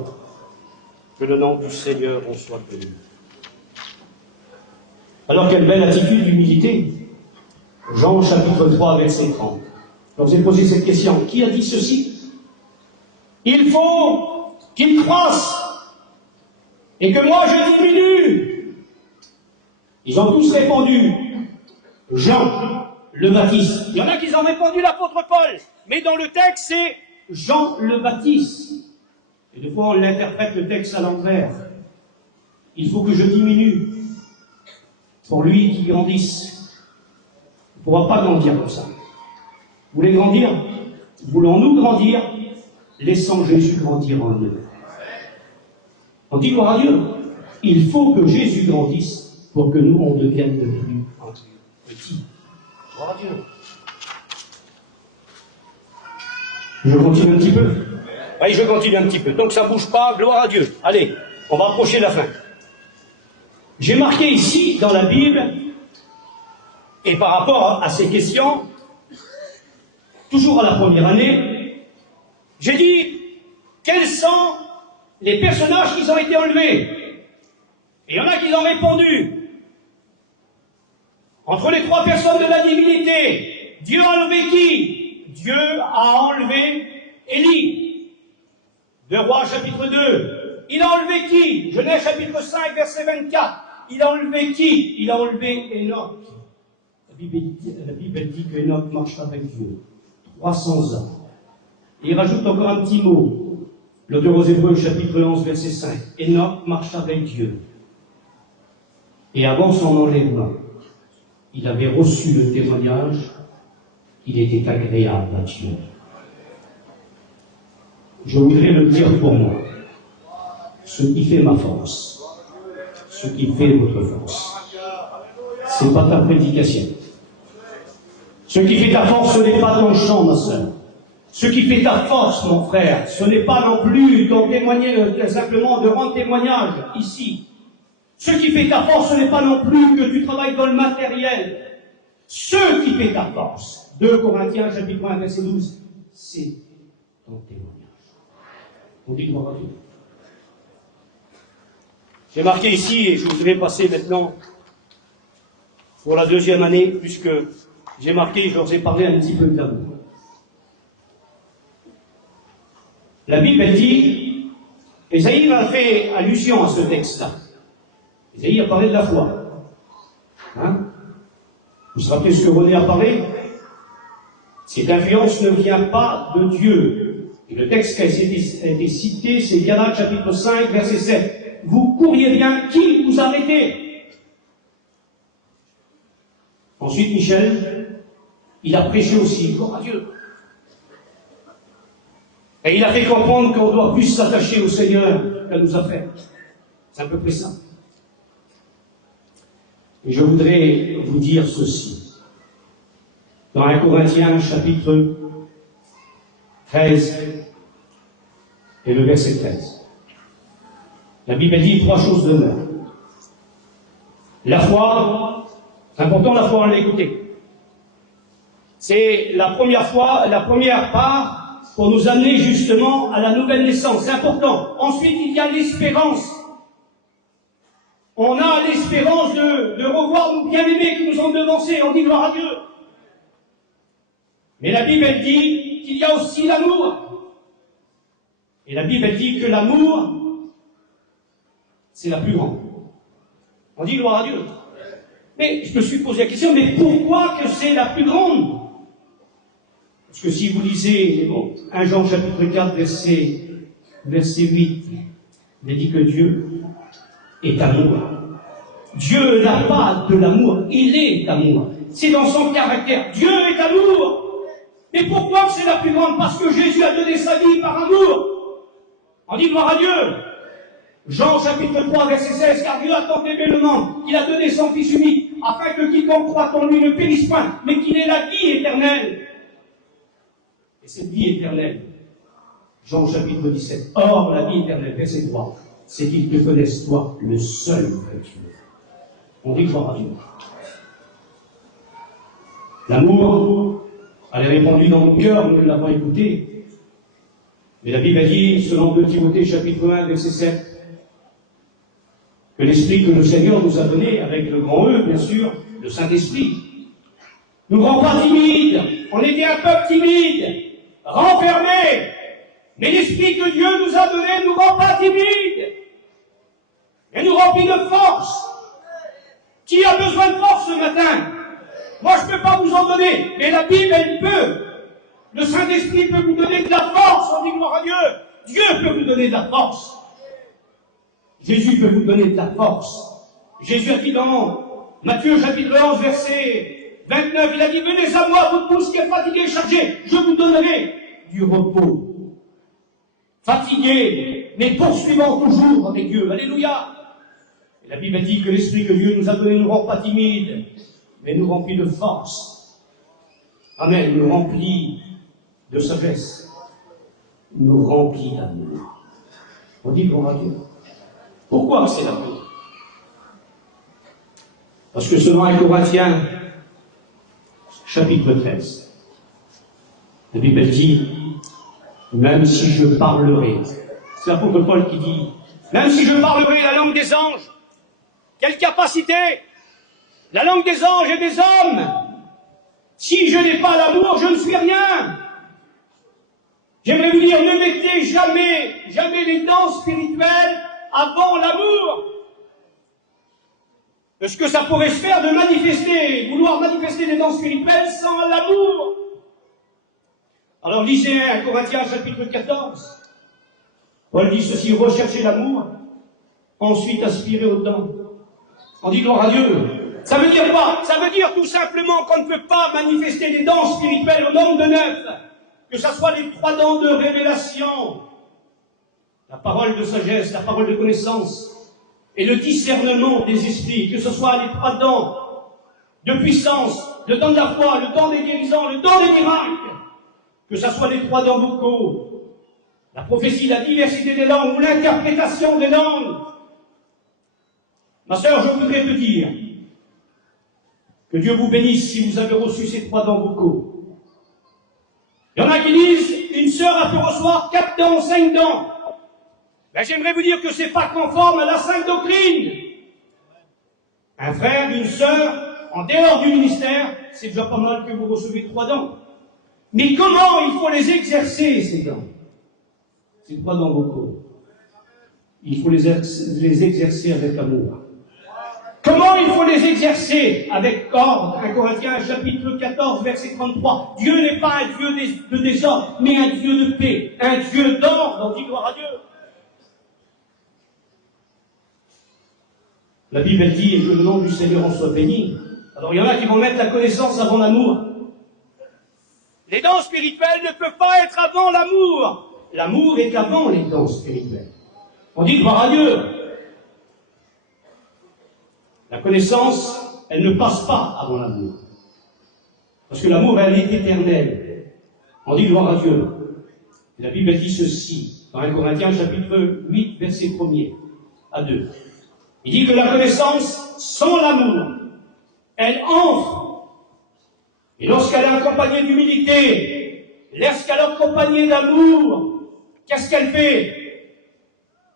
Que le nom du Seigneur en soit béni. Alors quelle belle attitude d'humilité. Jean chapitre 3, verset 30. Je vous ai posé cette question. Qui a dit ceci? Il faut qu'il croisse et que moi je diminue. Ils ont tous répondu Jean le Baptiste. Il y en a qui ont répondu l'apôtre Paul, mais dans le texte c'est Jean le Baptiste. Et des fois on l'interprète le texte à l'envers. Il faut que je diminue pour lui qui grandisse. Il ne pourra pas grandir comme ça. Vous voulez grandir? Voulons-nous grandir? Laissons Jésus grandir en nous. On dit gloire à Dieu. Il faut que Jésus grandisse pour que nous, on devienne de plus en plus petits. Gloire à Dieu. Je continue un petit peu. Oui, je continue un petit peu. Donc ça ne bouge pas, gloire à Dieu. Allez, on va approcher la fin. J'ai marqué ici, dans la Bible, et par rapport à ces questions, toujours à la première année, j'ai dit, quels sont les personnages qui ont été enlevés? Et il y en a qui ont répondu. Entre les trois personnes de la divinité, Dieu a enlevé qui? Dieu a enlevé Élie. 2 Rois chapitre 2. Il a enlevé qui? Genèse chapitre 5, verset 24. Il a enlevé qui? Il a enlevé Enoch. La Bible dit que Enoch marche avec Dieu. 300 ans. Et il rajoute encore un petit mot. L'auteur aux Hébreux, chapitre 11, verset 5. Enoch marche avec Dieu. Et avant son enlèvement, il avait reçu le témoignage qu'il était agréable à Dieu. Je voudrais le dire pour moi. Ce qui fait ma force, ce qui fait votre force, c'est pas ta prédication. Ce qui fait ta force, ce n'est pas ton chant, ma sœur. Ce qui fait ta force, mon frère, ce n'est pas non plus ton témoigner, simplement de rendre témoignage ici. Ce qui fait ta force, ce n'est pas non plus que tu travailles dans le matériel. Ce qui fait ta force, 2 Corinthiens, chapitre 1, verset 12, c'est ton témoignage. On dit gloire à Dieu. J'ai marqué ici, et je voudrais passer maintenant pour la deuxième année, puisque j'ai marqué, je leur ai parlé un petit peu d'amour. La Bible, elle dit, Ésaïe a fait allusion à ce texte-là. Ésaïe a parlé de la foi. Hein? Vous vous rappelez ce que René a parlé? Cette influence ne vient pas de Dieu. Et le texte qui a été cité, c'est Galates chapitre 5, verset 7. Vous courriez bien, qui vous arrêtez? Ensuite, Michel, il a prêché aussi, gloire à Dieu. Et il a fait comprendre qu'on doit plus s'attacher au Seigneur qu'à nos affaires. C'est à peu près ça. Et je voudrais vous dire ceci. Dans 1 Corinthiens, chapitre 13, et le verset 13. La Bible dit 3 choses demeurent. La foi, c'est important la foi, on l'a écouté. C'est la première part pour nous amener justement à la nouvelle naissance. C'est important. Ensuite, il y a l'espérance. On a l'espérance de revoir nos bien-aimés qui nous ont devancés. On dit gloire à Dieu. Mais la Bible, elle dit qu'il y a aussi l'amour. Et la Bible, elle dit que l'amour, c'est la plus grande. On dit gloire à Dieu. Mais je me suis posé la question, mais pourquoi que c'est la plus grande? Parce que si vous lisez 1 Jean chapitre 4, verset 8, il dit que Dieu est amour. Dieu n'a pas de l'amour, il est amour. C'est dans son caractère. Dieu est amour. Mais pourquoi c'est la plus grande? Parce que Jésus a donné sa vie par amour. On dit gloire à Dieu. Jean chapitre 3, verset 16, car Dieu a tant aimé le monde qu'il a donné son Fils unique, afin que quiconque croit en lui ne périsse point, mais qu'il ait la vie éternelle. Et cette vie éternelle, Jean chapitre 17. Or, la vie éternelle, verset 3, c'est qu'ils te connaissent, toi, le seul vrai Dieu. On dit gloire à Dieu. L'amour, elle est répandue dans mon cœur, nous l'avons écouté. Mais la Bible a dit, selon 2 Timothée chapitre 1, verset 7, que l'Esprit que le Seigneur nous a donné, avec le grand E, bien sûr, le Saint-Esprit, nous rend pas timides. On était un peuple timide, renfermé. Mais l'Esprit que Dieu nous a donné nous rend pas timides. Et nous remplit de force. Qui a besoin de force ce matin? Moi, je ne peux pas vous en donner, mais la Bible, elle peut. Le Saint-Esprit peut vous donner de la force, on dit gloire à Dieu. Dieu peut vous donner de la force. Jésus peut vous donner de la force. Jésus a dit dans Matthieu chapitre 11, verset 29, il a dit, venez à moi, vous tous qui êtes fatigués et chargés, je vous donnerai du repos. Fatigués, mais poursuivant toujours avec Dieu. Alléluia. Et la Bible a dit que l'Esprit que Dieu nous a donné nous rend pas timides, mais nous remplit de force. Amen. Nous remplit de sagesse. Nous remplit d'amour. On dit gloire à Dieu. Pourquoi c'est l'amour? Parce que selon 1 Corinthiens, chapitre 13, la Bible dit, même si je parlerai, c'est l'apôtre Paul qui dit, même si je parlerai la langue des anges, quelle capacité? La langue des anges et des hommes. Si je n'ai pas l'amour, je ne suis rien. J'aimerais vous dire, ne mettez jamais les dents spirituelles avant l'amour. Parce que ça pourrait se faire de vouloir manifester les dents spirituelles sans l'amour. Alors lisez 1 Corinthiens chapitre 14. Paul dit ceci, recherchez l'amour, ensuite aspirez aux dents. On dit gloire à Dieu. Ça veut dire quoi? Ça veut dire tout simplement qu'on ne peut pas manifester les dents spirituelles au nombre de 9. Que ce soit les 3 dents de révélation, la parole de sagesse, la parole de connaissance, et le discernement des esprits, que ce soit les 3 dents de puissance, le don de la foi, le don des guérisons, le don des miracles, que ce soit les 3 dents vocaux, la prophétie, la diversité des langues ou l'interprétation des langues. Ma sœur, je voudrais te dire que Dieu vous bénisse si vous avez reçu ces 3 dents vocaux. Il y en a qui disent, une sœur a pu recevoir 4 dents, 5 dents. Ben, j'aimerais vous dire que c'est pas conforme à la sainte doctrine. Un frère, une sœur, en dehors du ministère, c'est déjà pas mal que vous recevez 3 dents. Mais comment il faut les exercer, ces dents? Ces 3 dents vocaux. Il faut les exercer avec amour. Comment il faut les exercer? Avec ordre. 1 Corinthiens chapitre 14, verset 33. Dieu n'est pas un Dieu de désordre, mais un Dieu de paix, un Dieu d'ordre. On dit gloire à Dieu. La Bible dit, et que le nom du Seigneur en soit béni. Alors il y en a qui vont mettre la connaissance avant l'amour. Les dons spirituels ne peuvent pas être avant l'amour. L'amour est avant les dons spirituels. On dit gloire à Dieu. La connaissance, elle ne passe pas avant l'amour. Parce que l'amour, elle est éternelle. On dit gloire à Dieu. Et la Bible dit ceci, dans 1 Corinthiens chapitre 8, verset 1er à 2. Il dit que la connaissance, sans l'amour, elle enfle. Et lorsqu'elle est accompagnée d'humilité, lorsqu'elle est accompagnée d'amour, qu'est-ce qu'elle fait?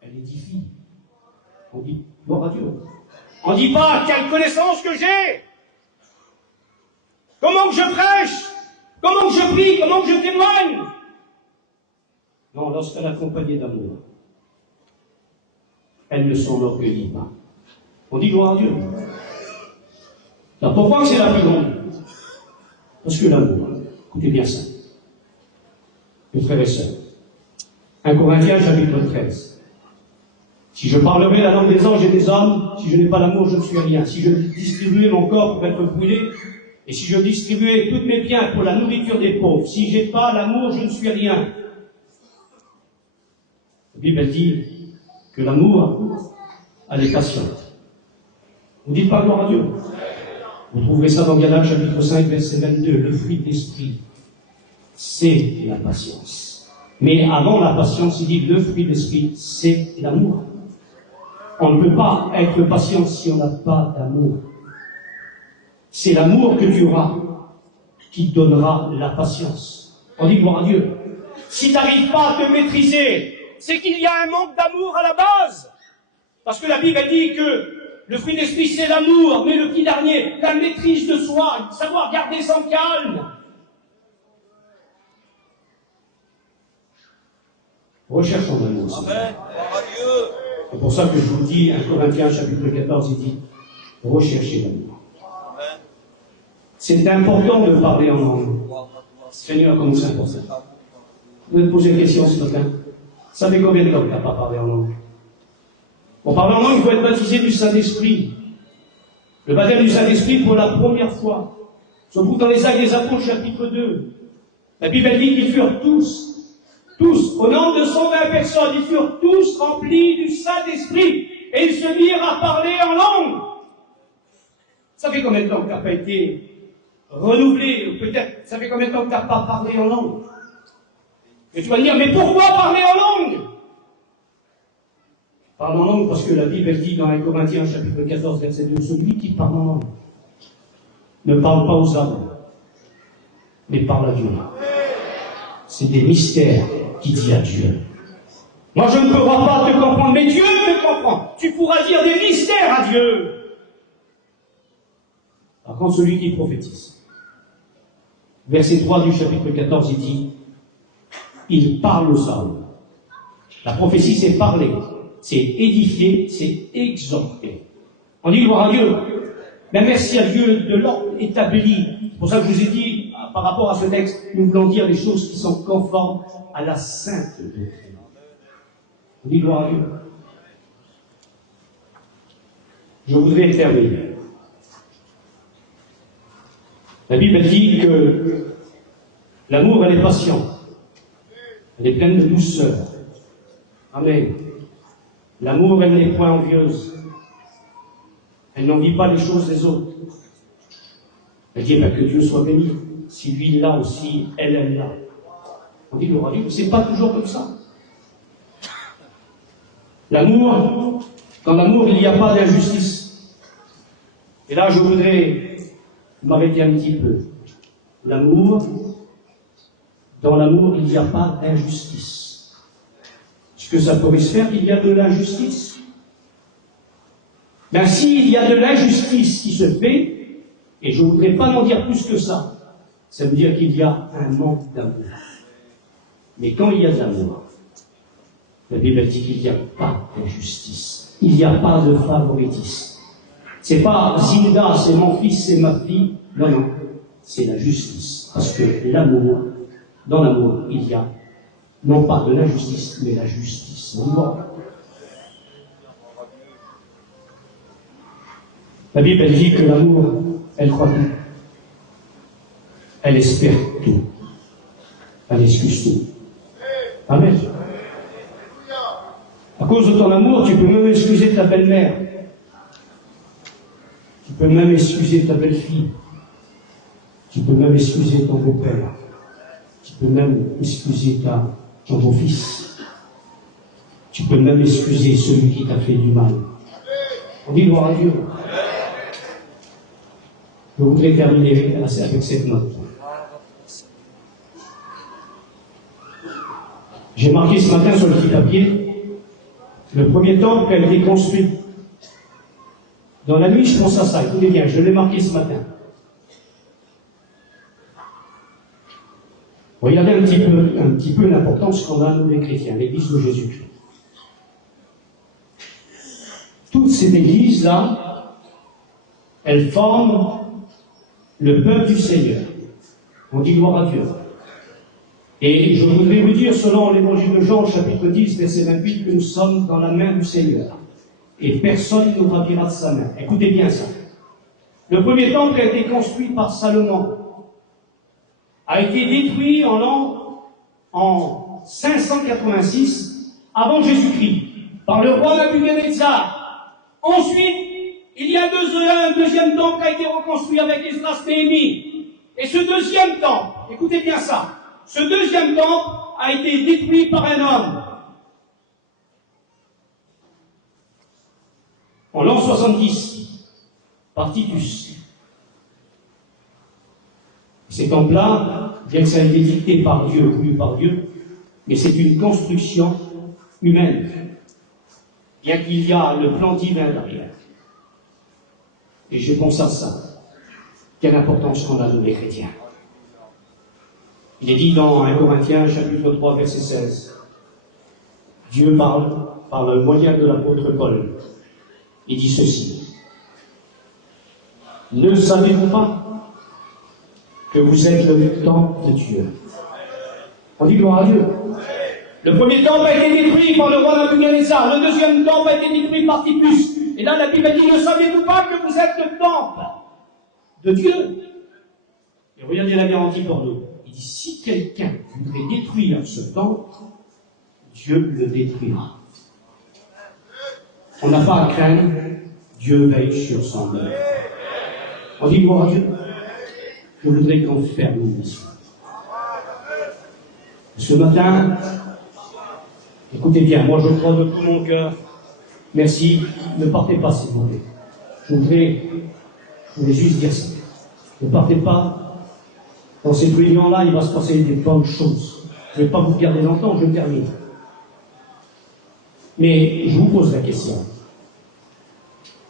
Elle édifie. On dit gloire à Dieu. On ne dit pas quelle connaissance que j'ai, comment que je prêche, comment que je prie, comment que je témoigne. Non, lorsqu'elle est accompagnée d'amour, elle ne s'enorgueillit pas. On dit gloire à Dieu. Alors pourquoi c'est la plus grande? Parce que l'amour, écoutez bien ça, mes frères et sœurs. 1 Corinthiens chapitre 13. Si je parlerai la langue des anges et des hommes, si je n'ai pas l'amour, je ne suis rien. Si je distribuais mon corps pour être brûlé, et si je distribuais tous mes biens pour la nourriture des pauvres, si je n'ai pas l'amour, je ne suis rien. La Bible dit que l'amour, elle est patiente. Vous dites pas gloire à Dieu. Vous trouverez ça dans Galates chapitre 5, verset 22. Le fruit de l'esprit, c'est la patience. Mais avant la patience, il dit le fruit de l'esprit, c'est l'amour. On ne peut pas être patient si on n'a pas d'amour. C'est l'amour que tu auras qui te donnera la patience. On dit gloire à Dieu. Si tu n'arrives pas à te maîtriser, c'est qu'il y a un manque d'amour à la base. Parce que la Bible dit que le fruit de l'esprit, c'est l'amour, mais le petit dernier, la maîtrise de soi, savoir garder son calme. Recherchons l'amour. Amen. C'est pour ça que je vous dis, 1 Corinthiens chapitre 14, il dit, recherchez l'amour. C'est important de parler en langue. Seigneur, comme c'est important. Vous pouvez te poser une question ce matin. Ça fait combien de temps que tu n'as pas parlé en langue? Pour parler en langue, il faut être baptisé du Saint-Esprit. Le baptême du Saint-Esprit pour la première fois. Se trouve dans les Actes des Apôtres, chapitre 2. La Bible dit qu'ils furent tous, au nombre de 120 personnes, ils furent tous remplis du Saint-Esprit. Et ils se mirent à parler en langue. Ça fait combien de temps que tu n'as pas été renouvelé? Ou peut-être, ça fait combien de temps que tu n'as pas parlé en langue? Et tu vas me dire, mais pourquoi parler en langue? Parle en langue parce que la Bible dit dans 1 Corinthiens chapitre 14 verset 2, celui qui parle en langue ne parle pas aux hommes, mais parle à Dieu. C'est des mystères qui dit à Dieu. Moi je ne pourrai pas te comprendre, mais Dieu me comprend. Tu pourras dire des mystères à Dieu. Par contre, celui qui prophétise, verset 3 du chapitre 14, il dit, il parle aux hommes. La prophétie, c'est parler. C'est édifier, c'est exhorter. On dit gloire à Dieu. Mais merci à Dieu de l'ordre établi. C'est pour ça que je vous ai dit, par rapport à ce texte, nous voulons dire les choses qui sont conformes à la sainte doctrine. On dit gloire à Dieu. Je voudrais terminer. La Bible dit que l'amour, elle est patiente. Elle est pleine de douceur. Amen. L'amour, elle n'est point envieuse. Elle n'envie pas les choses des autres. Elle dit, que Dieu soit béni. Si lui l'a aussi, elle l'a. On dit, gloire à Dieu, c'est pas toujours comme ça. L'amour, dans l'amour, il n'y a pas d'injustice. Et là, je voudrais m'arrêter un petit peu. L'amour, dans l'amour, il n'y a pas d'injustice. Est-ce que ça pourrait se faire qu'il y a de l'injustice? Ben, s'il y a de l'injustice qui se fait, et je ne voudrais pas en dire plus que ça, ça veut dire qu'il y a un manque d'amour. Mais quand il y a de l'amour, la Bible dit qu'il n'y a pas d'injustice. Il n'y a pas de favoritisme. C'est pas Zinda, c'est mon fils, c'est ma fille. Non, non. C'est la justice. Parce que l'amour, dans l'amour, il y a non pas de l'injustice, mais la justice. La Bible, elle dit que l'amour, elle croit tout. Elle espère tout. Elle excuse tout. Amen. À cause de ton amour, tu peux même excuser ta belle-mère. Tu peux même excuser ta belle-fille. Tu peux même excuser ton beau-père. Tu peux même excuser ton beau-fils. Tu peux même excuser celui qui t'a fait du mal. On dit gloire à Dieu. Je voudrais terminer avec cette note. J'ai marqué ce matin sur le petit papier, le premier temple qui a été construit. Dans la nuit, je pense à ça. Écoutez bien, je l'ai marqué ce matin. Regardez un petit peu l'importance qu'on a, nous les chrétiens, l'église de Jésus-Christ. Toute cette église-là, elle forme le peuple du Seigneur. On dit gloire à Dieu. Et je voudrais vous dire, selon l'évangile de Jean, chapitre 10, verset 28, que nous sommes dans la main du Seigneur. Et personne ne nous ravira de sa main. Écoutez bien ça. Le premier temple a été construit par Salomon. A été détruit en 586 avant Jésus-Christ par le roi Nabuchodonosor. Ensuite, il y a un deuxième temple qui a été reconstruit avec Esdras Néhémie. Et ce deuxième temple, écoutez bien ça, ce deuxième temple a été détruit par un homme. En l'an 70, par Titus. Ces temples-là, bien que ça ait été dicté par Dieu, voulu par Dieu, mais c'est une construction humaine, bien qu'il y a le plan divin derrière. Et je pense à ça. Quelle importance qu'on a nous les chrétiens. Il est dit dans 1 Corinthiens, chapitre 3, verset 16. Dieu parle par le moyen de l'apôtre Paul. Il dit ceci. Ne savez-vous pas que vous êtes le temple de Dieu? On dit gloire à Dieu. Le premier temple a été détruit par le roi Nabuchodonosor. Le deuxième temple a été détruit par Titus. Et là, la Bible dit, ne saviez-vous pas que vous êtes le temple de Dieu? Et regardez la garantie pour nous. Il dit, si quelqu'un voudrait détruire ce temple, Dieu le détruira. On n'a pas à craindre, Dieu veille sur son œuvre. On dit gloire à Dieu. Je voudrais qu'on ferme une mission. Ce matin, écoutez bien, moi je crois de tout mon cœur. Merci, ne partez pas s'il vous plaît. Je voudrais juste dire ça. Ne partez pas. Dans cette réunion-là, il va se passer des bonnes choses. Je ne vais pas vous garder longtemps, je termine. Mais je vous pose la question.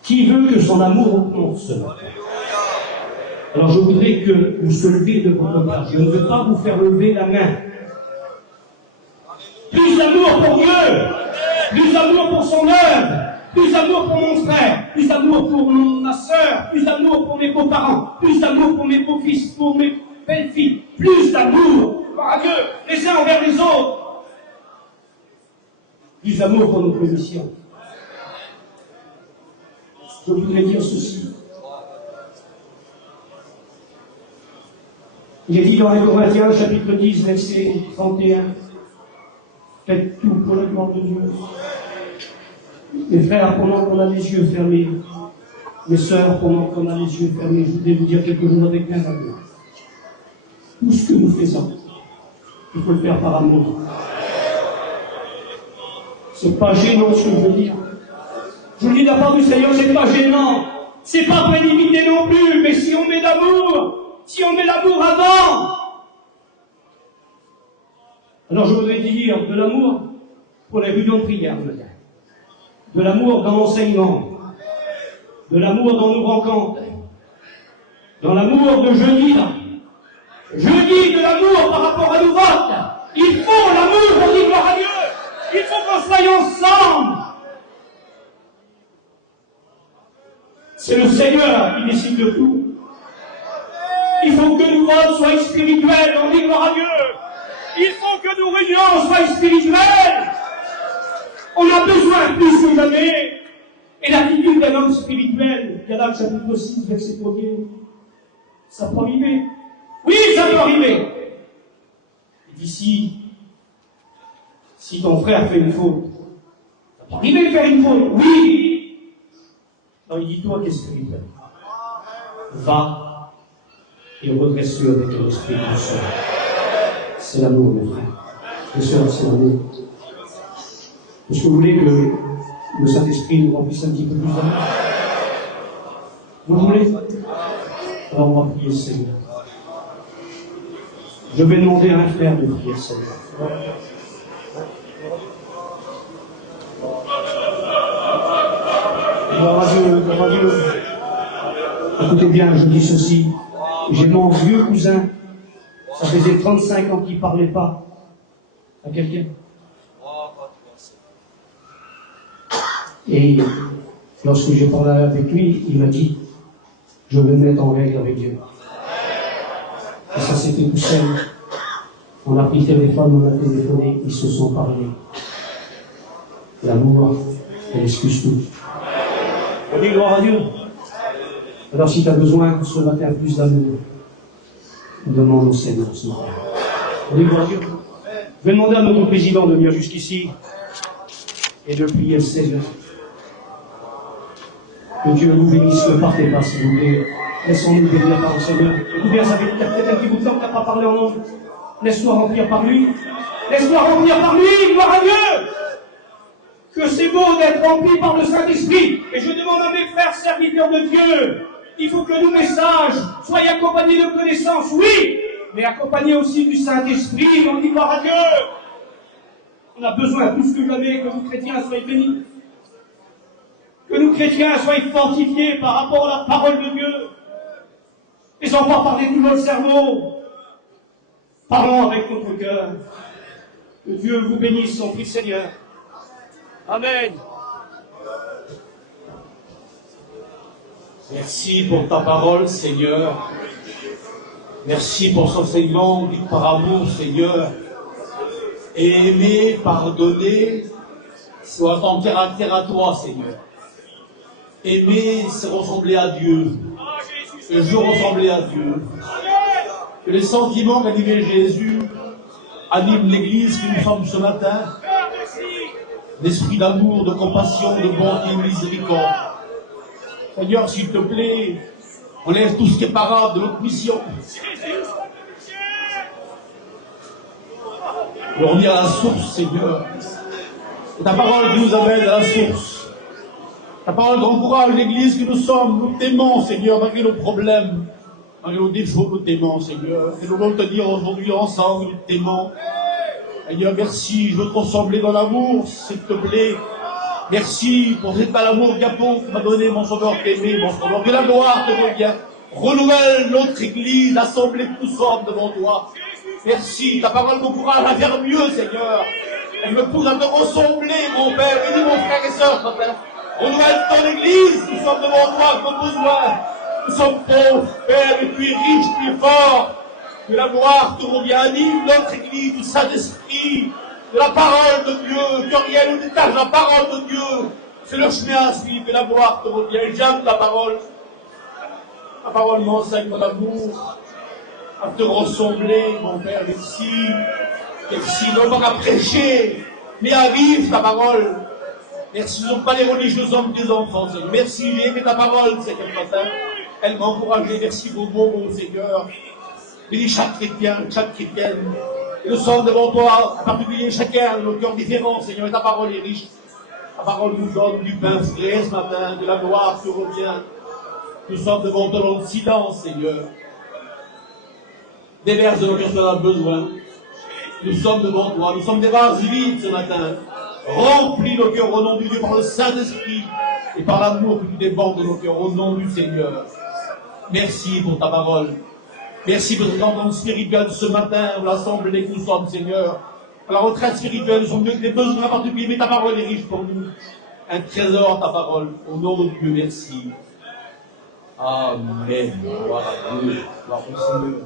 Qui veut que son amour augmente ce matin? Alors je voudrais que vous se leviez de votre place. Je ne veux pas vous faire lever la main. Plus d'amour pour Dieu, plus d'amour pour son œuvre, plus d'amour pour mon frère, plus d'amour pour ma soeur, plus d'amour pour mes beaux-parents, plus d'amour pour mes beaux-fils, pour mes belles-filles, plus d'amour à Dieu, les uns envers les autres. Plus d'amour pour notre mission. Je voudrais dire ceci. Il est dit dans 1 Corinthiens, chapitre 10, verset 31, faites tout pour la gloire de Dieu. Mes frères, pendant qu'on a les yeux fermés, mes sœurs, pendant qu'on a les yeux fermés, je voudrais vous dire quelque chose avec un amour. Tout ce que nous faisons, il faut le faire par amour. C'est pas gênant ce que je veux dire. Je vous le dis de la part du Seigneur, c'est pas gênant. C'est pas prélimité non plus, mais si on met l'amour, si on met l'amour avant. Alors je voudrais dire de l'amour pour les réunions de prière le matin. De l'amour dans l'enseignement. De l'amour dans nos rencontres. Dans l'amour de jeudi là. Jeudi de l'amour par rapport à nos votes. Il faut l'amour, on dit gloire à Dieu. Il faut qu'on soit ensemble. C'est le Seigneur qui décide de tout. Il faut que nos votes soient spirituels, on dit gloire à Dieu. Il faut que nos réunions soient spirituelles. On a besoin plus que jamais. Et l'attitude d'un homme spirituel, Galates chapitre 6, verset 1er, ça peut arriver. Oui, ça peut arriver. Et d'ici, si ton frère fait une faute, ça peut arriver de faire une faute, oui. Non, il dit toi qui es spirituel. Va et redresse-le avec l'esprit de Dieu. C'est l'amour, mes frères. Mes sœurs, c'est l'amour. Est-ce que vous voulez que le Saint-Esprit nous remplisse un petit peu plus d'amour? Vous voulez? Alors on va prier le Seigneur. Je vais demander à un frère de prier le Seigneur. Gloire à Dieu, gloire à Dieu. Écoutez bien, je dis ceci. J'ai mon vieux cousin, ça faisait 35 ans qu'il ne parlait pas à quelqu'un. Et lorsque j'ai parlé avec lui, il m'a dit, je vais me mettre en règle avec Dieu. Et ça c'était tout seul. On a pris le téléphone, on a téléphoné, ils se sont parlé. L'amour, elle excuse tout. On dit gloire à Dieu. Alors si tu as besoin ce matin plus d'amour, demande au Seigneur ce matin. On dit gloire à Dieu. Je vais demander à notre président de venir jusqu'ici et de prier le Seigneur. Que Dieu nous bénisse, ne partez pas s'il vous plaît. Laissons-nous bénir par le Seigneur. Ou bien ça fait peut-être un petit bout de temps que tu n'as pas parlé en langue. Laisse-moi remplir par lui. Laisse-moi remplir par lui, gloire à Dieu. Que c'est beau d'être rempli par le Saint-Esprit. Et je demande à mes frères serviteurs de Dieu, il faut que nos messages soient accompagnés de connaissances, oui, mais accompagnés aussi du Saint-Esprit. On dit gloire à Dieu. On a besoin plus que jamais que nous chrétiens soyons bénis. Que nous chrétiens soyons fortifiés par rapport à la parole de Dieu. Et sans pas parler tout notre cerveau. Parlons avec notre cœur. Que Dieu vous bénisse, son Fils Seigneur. Amen. Merci pour ta parole, Seigneur. Merci pour cet enseignement dit par amour, Seigneur. Et aimer, pardonner, soit ton caractère à toi, Seigneur. Aimer, c'est ressembler à Dieu. Et je veux ressembler à Dieu. Que les sentiments qu'animait Jésus animent l'Église qui nous sommes ce matin. L'esprit d'amour, de compassion, de bonté et de miséricorde. Seigneur, s'il te plaît, enlève tout ce qui est parade de notre mission. Et revenir à la source, Seigneur. C'est ta parole qui nous amène à la source. Ta parole qui encourage l'Église que nous sommes. Nous t'aimons, Seigneur, malgré nos problèmes, malgré nos défauts, nous t'aimons, Seigneur. Et nous voulons te dire aujourd'hui ensemble, nous t'aimons. Seigneur, merci, je veux te ressembler dans l'amour, s'il te plaît. Merci pour cet amour diapon que m'a donné mon sauveur aimé, mon sauveur. Que la gloire te revient. Renouvelle notre Église, assemblée que nous sommes devant toi. Merci, ta parole m'encourage à faire mieux, Seigneur. Elle me pousse à te ressembler, mon Père. Bénis mon frère et sœur, mon Père. Renouvelle ton Église, nous sommes devant toi, nos besoins. Nous sommes pauvres, Père, et tu es riche, tu es fort. Que la gloire te revient, anime notre Église du Saint-Esprit, de la parole de Dieu, que rien ne détache la parole de Dieu. C'est le chemin à suivre, que la gloire te revient. J'aime ta parole. La parole m'enseigne mon amour, à te ressembler, mon Père, merci. Merci, non pas à prêcher, mais à vivre ta parole. Merci, nous ne sommes pas les religieux, nous sommes des enfants, Seigneur. Merci, j'ai aimé ta parole, Seigneur, ce matin. Elle m'a encouragé, merci vos mots, mon Seigneur. Bénis chaque chrétien, chaque chrétienne. Et nous sommes devant toi, en particulier chacun, nos cœurs différents, Seigneur, et ta parole est riche. Ta parole nous donne du pain frais ce matin, de la gloire qui revient. Nous sommes devant toi dans le silence, Seigneur. Déverse de nos cœurs, tu en as besoin. Nous sommes devant toi, nous sommes des vases vides ce matin. Remplis nos cœurs au nom de Dieu par le Saint-Esprit et par l'amour que tu débordes de nos cœurs au nom du Seigneur. Merci pour ta parole. Merci pour notre entente spirituelle ce matin, où l'assemblée que nous sommes, Seigneur. À la retraite spirituelle, nous sommes des besoins particuliers, mais ta parole est riche pour nous. Un trésor, ta parole. Au nom de Dieu, merci. Amen. Gloire à Dieu. Gloire au Seigneur.